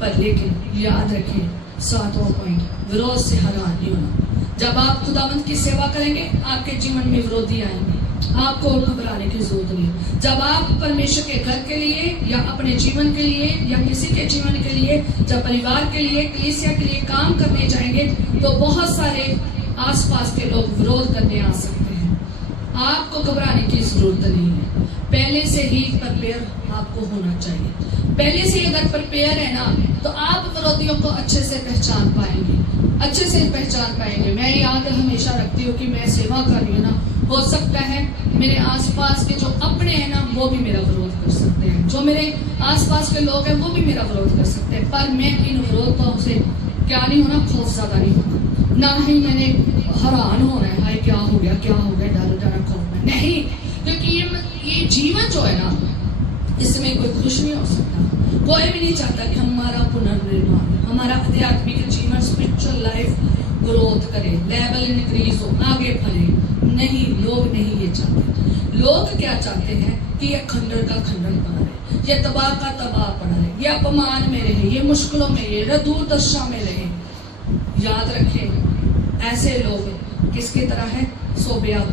पर लेकिन याद रखें, 7वां पॉइंट, विरोध से हैरान नहीं होना। जब आप खुदावंद की सेवा करेंगे, आपके जीवन में विरोधी आएंगे, आपको घबराने की जरूरत नहीं। जब आप परमेश्वर के घर के लिए या अपने जीवन के लिए या किसी के जीवन के लिए, जब परिवार के लिए, कलीसिया के लिए काम करने जाएंगे, तो बहुत सारे आसपास के लोग विरोध करने आ सकते हैं। आपको घबराने की जरूरत नहीं है। पहले से ही प्रिपेयर आपको होना चाहिए। पहले से अगर प्रिपेयर है ना, तो आप विरोधियों को अच्छे से पहचान पाएंगे, अच्छे से पहचान पाएंगे। मैं याद हमेशा रखती हूँ कि मैं सेवा कर रही हूँ ना, हो सकता है मेरे आसपास के जो अपने हैं ना वो भी मेरा विरोध कर सकते हैं, जो मेरे आसपास के लोग हैं वो भी मेरा विरोध कर सकते हैं, पर मैं इन विरोधों से क्या नहीं होना, खौफज़दा नहीं होना, ना ही मैंने हैरान होना है हाय क्या हो गया डर खौफ में नहीं, क्योंकि ये जीवन जो है ना इसमें कोई खुश नहीं हो सकता। कोई भी नहीं चाहता कि हमारा पुनर्निर्माण, हमारा आध्यात्मिक जीवन, स्पिरिचुअल लाइफ ग्रोथ करे, लेवल इंक्रीज हो, आगे बढ़े, नहीं, लोग नहीं ये चाहते। लोग क्या चाहते हैं कि ये खंडर का खंडर बना रहे, ये तबाह का तबाह पड़ा रहे, ये अपमान में रहे, ये मुश्किलों में, ये दूरदर्शा में रहे। याद रखें ऐसे लोग किसकी तरह है, सोबत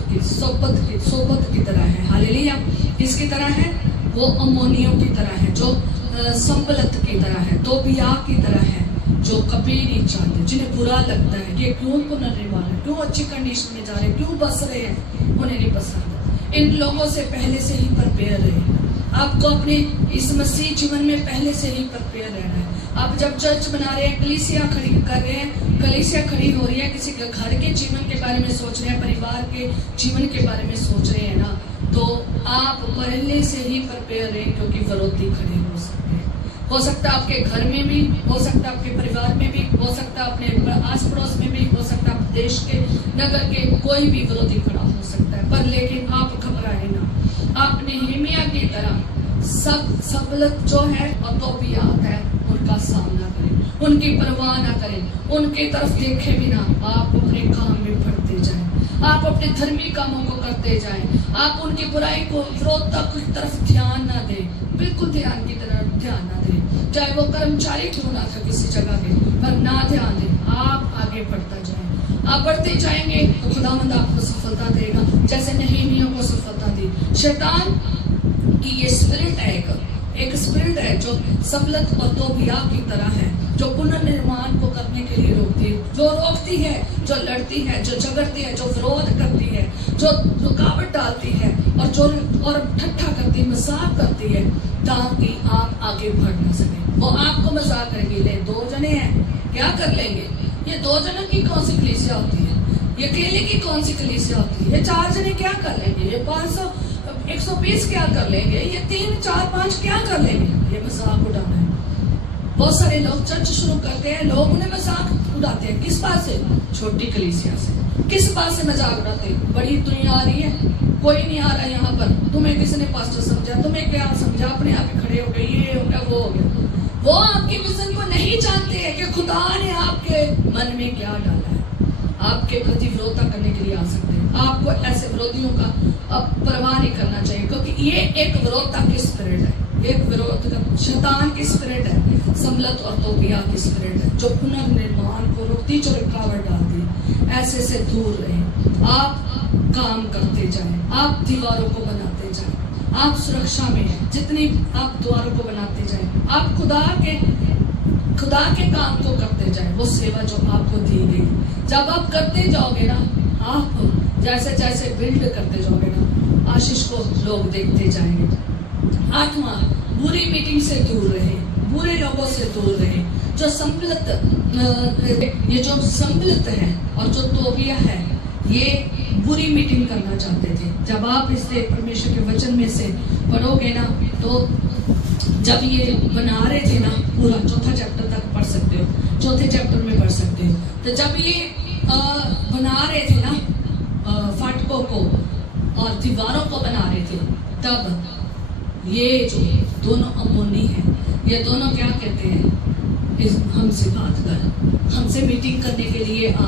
की तरह है। हालेलुया। किसकी तरह है, वो अमोनियों की तरह है, जो संबलत की तरह है, तोबिया की तरह है, जो कभी नहीं चाहते, जिन्हें बुरा लगता है कि क्यों पुनर्निर्माण है, क्यों अच्छी कंडीशन में जा रहे हैं, क्यों बस रहे हैं, उन्हें नहीं पसंद। इन लोगों से पहले से ही प्रिपेयर रहे, आपको अपने इस मसीह जीवन में पहले से ही प्रिपेयर रहना है। आप जब चर्च बना रहे हैं, कलीसिया खड़ी कर रहे हैं, कलीसिया खड़ी हो रही है, किसी के घर के जीवन के बारे में सोच रहे हैं, परिवार के जीवन के बारे में सोच रहे हैं ना, तो आप पहले से ही प्रिपेयर रहें, क्योंकि विरोधी खड़े हो सकते हैं। हो सकता है आपके घर में भी, हो सकता है आपके परिवार में भी, हो सकता है अपने आस पड़ोस में भी, हो सकता है देश के, नगर के, कोई भी विरोधी खड़ा हो सकता है। पर लेकिन आप घबराए ना, आप नेहमिया की तरह सबलत जो है और तोबियात है उनका सामना करें, उनकी परवाह ना करें, उनकी तरफ देखे बिना आप अपने काम में बढ़ते जाएं, आप अपने धर्मी कामों को करते जाएं, आप उनकी बुराई को, विरोधता की तरफ ध्यान ना दें, बिल्कुल ध्यान की तरफ ध्यान ना दें, चाहे वो कर्मचारी क्यों ना था किसी जगह के, पर ना ध्यान दें, आप आगे बढ़ता जाएं। आप बढ़ते जाएंगे तो खुदावंद आपको सफलता देगा, जैसे नेहमिया को सफलता दी। शैतान कि ये स्पिरिट है, एक स्पिरिट है जो सबलत और तोबिया की तरह है, जो पुनर्निर्माण को करने के लिए रोकती है, जो लड़ती है, जो झगड़ती है, जो विरोध करती है, जो रुकावट डालती है और ठट्ठा करती है, मजाक करती है, ताकि आप आगे बढ़ ना सके। वो आपको मजाक करेंगे, ले 2 जने हैं क्या कर लेंगे, ये 2 जनों की कौन सी कलीसिया होती है, ये अकेले की कौन सी कलीसिया होती है, ये 4 जने क्या कर लेंगे, ये 500 120 क्या कर लेंगे, ये 3 4 5 क्या कर लेंगे, ये मजाक उड़ाना है। बहुत सारे लोग चर्च शुरू करते हैं, लोग उन्हें मजाक उड़ाते हैं, किस बात से, छोटी कलीसिया से, किस बात से मजाक उड़ाते हैं, बड़ी दुनिया आ रही है, कोई नहीं आ रहा यहाँ पर, तुम्हें किसी ने पास्टर समझा, तुम्हें क्या समझा, अपने आप ही खड़े हो गए, ये हो गया, वो हो गया। वो आपके विजन को नहीं जानते हैं कि खुदा ने आपके मन में क्या डाला है। आपके प्रति विरोधता करने के लिए आ सकते हैं, आपको ऐसे विरोधियों का परवाह नहीं करना चाहिए, क्योंकि ये एक विरोधता की स्पिरिट है, एक विरोध का शैतान की स्पिरिट है, सबलत और तोबिया की स्पिरिट है, जो पुनर्निर्माण को रोकती, जो रुकावट डालती। ऐसे से दूर रहें, आप काम करते जाएं, आप दीवारों को बनाते जाएं, आप सुरक्षा में हैं, जितनी आप दीवारों को बनाते जाएं, आप खुदा के काम को करते जाएं, वो सेवा जो आपको दी गई। जब आप करते जाओगे ना, आप जैसे जैसे बिल्ड करते जाओगे ना, आशीष को लोग देखते जाएंगे। 8वां, बुरी मीटिंग से दूर रहे, बुरे लोगों से दूर रहे। जो संबलत है और जो तोबिया है, ये बुरी मीटिंग करना चाहते थे। जब आप इससे परमेश्वर के वचन में से पढ़ोगे ना, तो जब ये बना रहे थे ना, पूरा 4था चैप्टर तक पढ़ सकते हो, 4थे चैप्टर में पढ़ सकते हो। तो जब ये बना रहे थे ना फाटकों को और दीवारों को बना रहे थे, तब ये जो दोनों अमोनी हैं, ये दोनों क्या कहते हैं, हमसे बात कर, हमसे मीटिंग करने के लिए आ,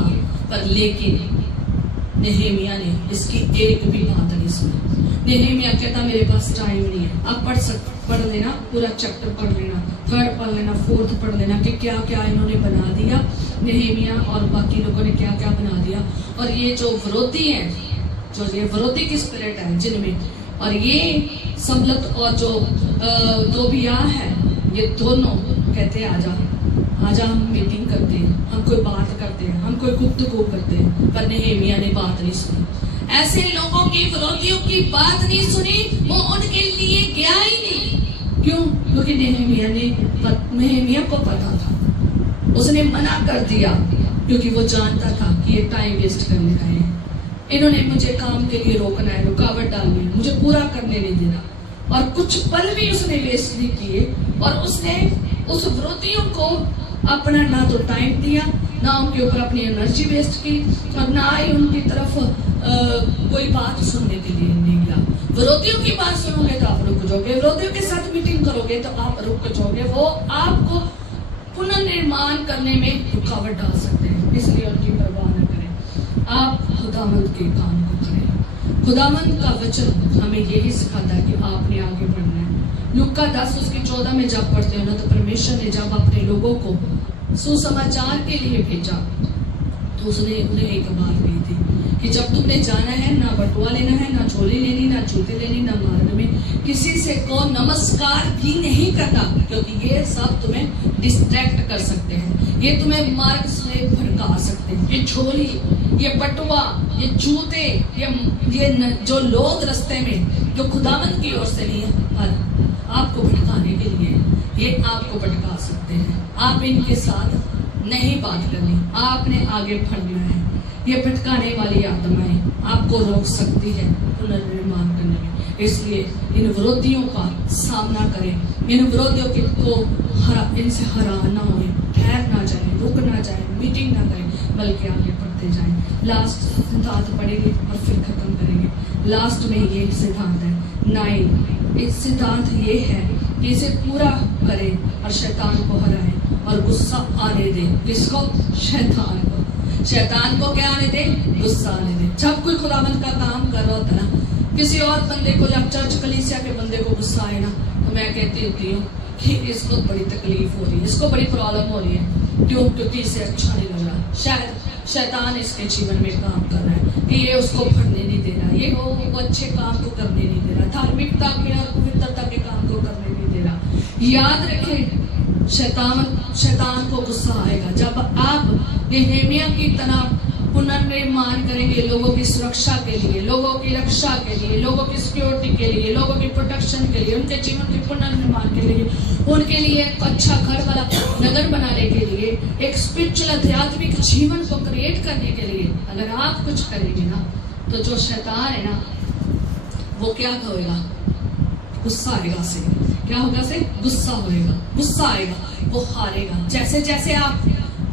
पर लेकिन नेहमिया ने इसकी एक भी बात नहीं सुनी। नेहमिया कहता मेरे पास टाइम नहीं है। आप पढ़ लेना, पूरा चैप्टर पढ़ लेना, 3rd पढ़ लेना, 4th पढ़ लेना कि क्या क्या इन्होंने बना दिया, नेहमिया और बाकी लोगों ने क्या क्या बना दिया। और ये जो विरोधी हैं, जो ये विरोधी की स्पिरिट है जिनमें, और ये सबलत और जो तोबिया है, ये दोनों कहते हैं आजा हम मीटिंग करते हैं, हम कोई बात करते हैं, हम कोई गुफ्तगू करते हैं। पर नेहमिया ने बात नहीं सुनी, ऐसे लोगों की, विरोधियों की बात नहीं सुनी, वो उनके लिए गया ही नहीं। क्यों? क्योंकि नेहमिया को पता था, उसने मना कर दिया, क्योंकि वो जानता था कि ये टाइम वेस्ट करने का है। इन्होंने मुझे काम के लिए रोकना है, रुकावट डालनी है, मुझे पूरा करने नहीं देना। और कुछ पल भी उसने वेस्ट नहीं किए और उसने उस विरोधियों को अपना ना तो टाइम दिया, ना उनके ऊपर अपनी एनर्जी वेस्ट की और ना ही उनकी तरफ कोई बात सुनने के लिए नहीं गया। विरोधियों की बात सुनोगे तो आप रुक जाओगे, विरोधियों के साथ मीटिंग करोगे तो आप रुक जाओगे, वो आपको पुनर्निर्माण करने में रुकावट डाल सकते हैं। इसलिए उनकी परवाह न करें, आप खुदावंद के काम को करें। खुदावंद का वचन हमें यही सिखाता है कि आपने आगे बढ़ना है। लूका 10:14 में जब पढ़ते हो ना, तो परमेश्वर ने जब अपने लोगों को सुसमाचार के लिए भेजा तो उसने उन्हें एक बात कही थी कि जब तुमने जाना है, ना बटुआ लेना है, ना झोली लेनी, ना जूते लेनी, ना मार्ग में किसी से को नमस्कार भी नहीं करना, क्योंकि ये सब तुम्हें डिस्ट्रैक्ट कर सकते हैं, ये तुम्हें मार्ग से भड़का सकते हैं। ये झोली, ये बटुआ, ये जूते, ये जो लोग रास्ते में जो खुदावंद की ओर से नहीं है पर आपको भटकाने के लिए, ये आपको भटका सकते हैं। आप इनके साथ नहीं बात करनी, आपने आगे बढ़ना है। ये भटकाने वाली आत्माएं आपको रोक सकती है पुनर्निर्माण करने में। इसलिए इन विरोधियों का सामना करें, इन विरोधियों को इनसे हराना हो, ठहर ना जाए, रुक ना जाए, मीटिंग ना करें, बल्कि आगे बढ़ते जाएं। लास्ट सिद्धांत पढ़ेंगे और फिर खत्म करेंगे। लास्ट में ये सिद्धांत है 9। इस सिद्धांत ये है कि इसे पूरा करें और शैतान को हराएं और गुस्सा आने दे। किसको? शैतान को। शैतान को क्या आने दे? गुस्सा आने दे। जब कोई खुदावंद का काम कर रहा होता है ना, किसी और बंदे को, जब चर्च कलीसिया के बंदे को गुस्सा आए ना, तो मैं कहती होती हूँ कि इसको बड़ी तकलीफ हो रही है, इसको बड़ी प्रॉब्लम हो रही है। क्यों? क्योंकि इसे अच्छा नहीं लग रहा। शायद शैतान इसके जीवन में काम कर रहा है कि ये उसको बढ़ने नहीं दे रहा, ये वो अच्छे काम को करने नहीं दे रहा, धार्मिकता के और पवित्रता के काम को करने नहीं दे रहा। याद रखें, शैतान को गुस्सा आएगा जब आप नेहेमिया की तरह पुनर्निर्माण करेंगे, लोगों की सुरक्षा के लिए, लोगों की रक्षा के लिए, लोगों की सिक्योरिटी के लिए, लोगों की प्रोटेक्शन के लिए, उनके जीवन के पुनर्निर्माण के लिए, उनके लिए एक अच्छा घर वाला नगर बनाने के लिए, एक स्पिरिचुअल आध्यात्मिक जीवन को क्रिएट करने के लिए अगर आप कुछ करेंगे ना, तो जो शैतान है ना, वो क्या होगा? गुस्सा आएगा से। क्या होगा से? गुस्सा होएगा, गुस्सा आएगा, वो हारेगा। जैसे जैसे आप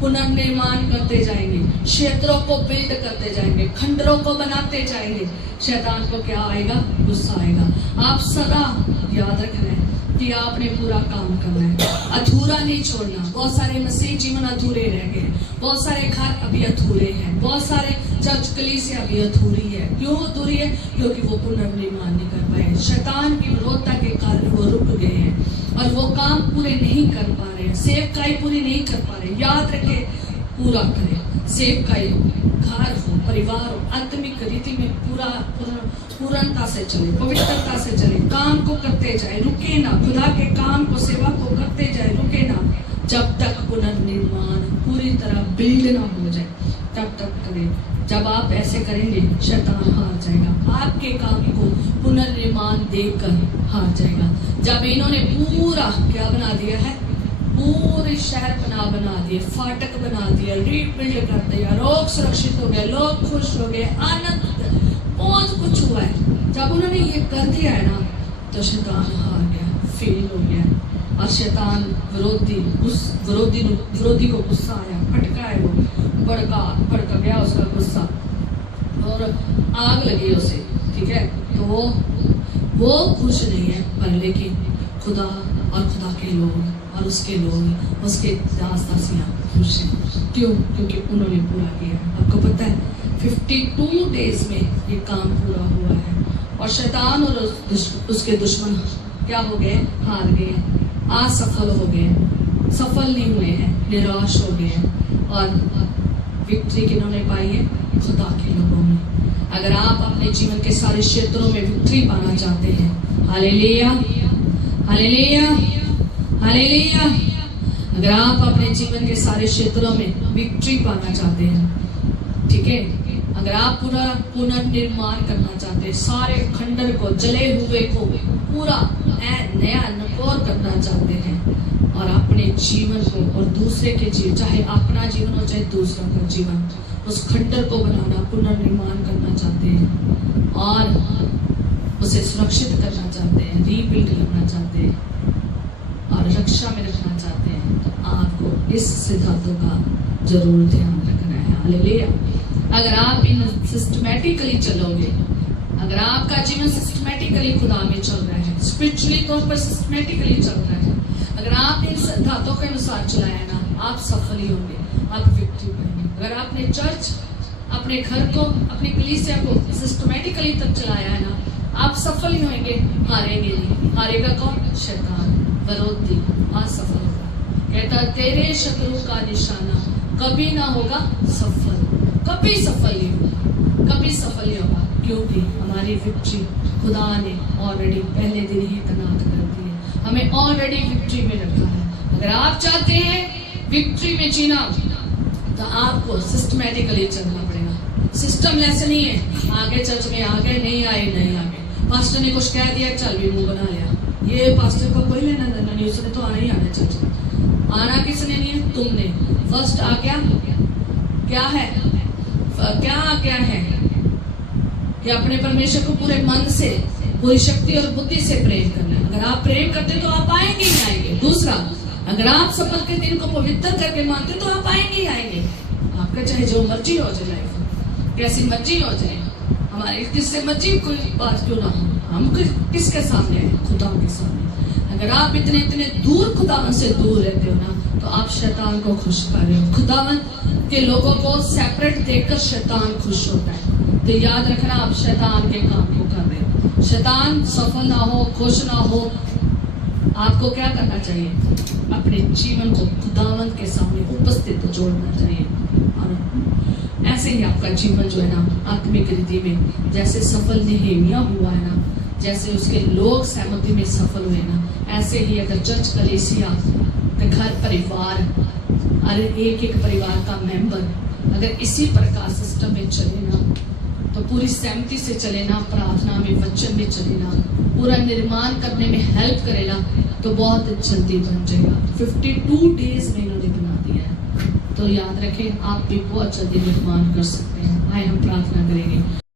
पुनर्निर्माण करते जाएंगे, क्षेत्रों को बिल्ड करते जाएंगे, खंडरों को बनाते जाएंगे, शैतान को क्या आएगा? गुस्सा आएगा। आप सदा याद रखना है कि आपने पूरा काम करना है, अधूरा नहीं छोड़ना। बहुत सारे मसीह जीवन अधूरे रह गए, बहुत सारे घर अभी अधूरे हैं, बहुत सारे चर्च कलीसिया अभी अधूरी है। क्यों अधूरी है? क्योंकि वो पुनर्निर्माण नहीं कर पाए। शैतान की विरोधता के कारण वो रुक गए हैं और वो काम पूरे नहीं कर पा रहे हैं, सेवकाई पूरी नहीं कर पा रहे। याद रखें, पूरा करें सेवकाई, घर हो, परिवार हो, आत्मिक रीति में पूर्णता से चले, पवित्रता से चले, काम को करते जाए, रुके ना, खुदा के काम को, सेवा को करते जाए, रुके ना, जब तक पुनर्निर्माण पूरी तरह बिल्ड ना हो जाए, तब तक करें। जब आप ऐसे करेंगे, शैतान हार जाएगा, आपके काम को पुनर्निर्माण देकर हार जाएगा। जब इन्होंने पूरा क्या बना दिया है, पूरे शहर बना दिए, फाटक बना दिया, रीबिल्ड कर दिया, लोग सुरक्षित हो गए, लोग खुश हो गए, आनंद, बहुत कुछ हुआ है। जब उन्होंने ये कर दिया है ना, तो शैतान हार गया, फेल हो गया। और शैतान विरोधी को गुस्सा आया, भटका है, वो भड़क गया उसका गुस्सा और आग लगी उसे। ठीक है, तो वो खुश नहीं है, पर लेकिन खुदा और खुदा के लोग और उसके लोग, उसके दास-दासियां खुश हैं। क्यों? क्योंकि उन्होंने पूरा किया। आपको पता है 52 डेज में ये काम पूरा हुआ है और शैतान और उसके दुश्मन क्या हो गए? हार गए, असफल हो गए, सफल नहीं हुए हैं, निराश हो गए हैं। और विक्ट्री किन्होंने पाई है? खुदा के लोगों में। अगर आप अपने जीवन के सारे क्षेत्रों में विक्ट्री पाना चाहते हैं, हालेलुया, हालेलुया, हालेलुया। अगर आप अपने जीवन के सारे क्षेत्रों में विक्ट्री पाना चाहते हैं, ठीक है, अगर आप पूरा पुनर्निर्माण करना चाहते हैं, सारे खंडर को, जले हुए को पूरा नया नकोर करना चाहते हैं और अपने जीवन को और दूसरे के जीवन, चाहे अपना जीवन हो चाहे दूसरों का जीवन, उस खंडर को बनाना, पुनर्निर्माण करना चाहते हैं और उसे सुरक्षित करना चाहते हैं, रीबिल्ड करना चाहते हैं और रक्षा में रखना चाहते हैं, तो आपको इस सिद्धांतों का जरूर ध्यान रखना है। हालेलुया। अगर आप इन सिस्टमैटिकली चलोगे, अगर आपका जीवन सिस्टमैटिकली खुदा में चल रहा है, स्पिरिचुअली तौर पर सिस्टमैटिकली चल रहा है, अगर आपने इन सिद्धांतों के अनुसार चलाया ना, आप सफल ही होंगे, आप विक्ट्री पाएंगे। अगर आपने चर्च, अपने घर को, अपनी कलीसिया को सिस्टमैटिकली तक चलाया है ना, आप सफल ही होंगे, हारेंगे नहीं। हारेगा कौन? शैतान, विरोधी, असफल होगा। कहता तेरे शत्रु का निशाना कभी ना होगा सफल, कभी सफल नहीं होगा, कभी सफल नहीं होगा, क्योंकि हमारी विक्ट्री खुदा ने ऑलरेडी पहले दिन ही तैनात कर दी है, हमें ऑलरेडी विक्ट्री में रखा है। अगर आप चाहते हैं विक्ट्री में जीना, तो आपको सिस्टमैटिकली चलना पड़ेगा। सिस्टम लेस नहीं है, आगे चर्च में आ गए, नहीं आए नहीं आ गए, पास्टर ने कुछ कह दिया, चल भी मुंह बना लिया, ये पास्टर को कोई लेना देना नहीं, उसने तो आना ही आना चर्च में। आना किसने नहीं है? तुमने। फर्स्ट आज्ञा क्या है? क्या आज्ञा है? कि अपने परमेश्वर को पूरे मन से, पूरी शक्ति और बुद्धि से प्रेम करना है। अगर आप प्रेम करते तो आप आएंगे ही आएंगे। दूसरा, अगर आप सफल के दिन को पवित्र करके मानते तो आप आएंगे ही आएंगे। आपका चाहे जो मर्जी हो जाए, लाइफ कैसी मर्जी हो जाए, हमारे किससे मर्जी कोई बात क्यों ना हो, हम किसके सामने हैं? खुदा के सामने। अगर आप इतने इतने दूर खुदावन से दूर रहते हो ना, तो आप शैतान को खुश कर रहे हो। खुदावन के लोगों को सेपरेट देखकर शैतान खुश होता है। तो याद रखना, आप शैतान के काम को कर रहे हो। शैतान सफल ना हो, खुश ना हो, आपको क्या करना चाहिए? अपने जीवन को खुदावन के सामने उपस्थित जोड़ना चाहिए। और ऐसे ही आपका जीवन जो है ना, आत्मिक रीति में जैसे सफल नेहेमिया हुआ है ना, जैसे उसके लोग सहमति में सफल हुए ना, ऐसे ही अगर चर्च, कलीसिया, घर, परिवार, अरे एक एक परिवार का मेंबर अगर इसी प्रकार सिस्टम में चले ना, तो पूरी सहमति से चले ना, प्रार्थना में, वचन में चले ना, पूरा निर्माण करने में हेल्प करे ना, तो बहुत जल्दी बन जाएगा। 52 डेज में इन्होंने बना दिया है। तो याद रखें, आप भी बहुत जल्दी निर्माण कर सकते हैं। आए हम प्रार्थना करेंगे।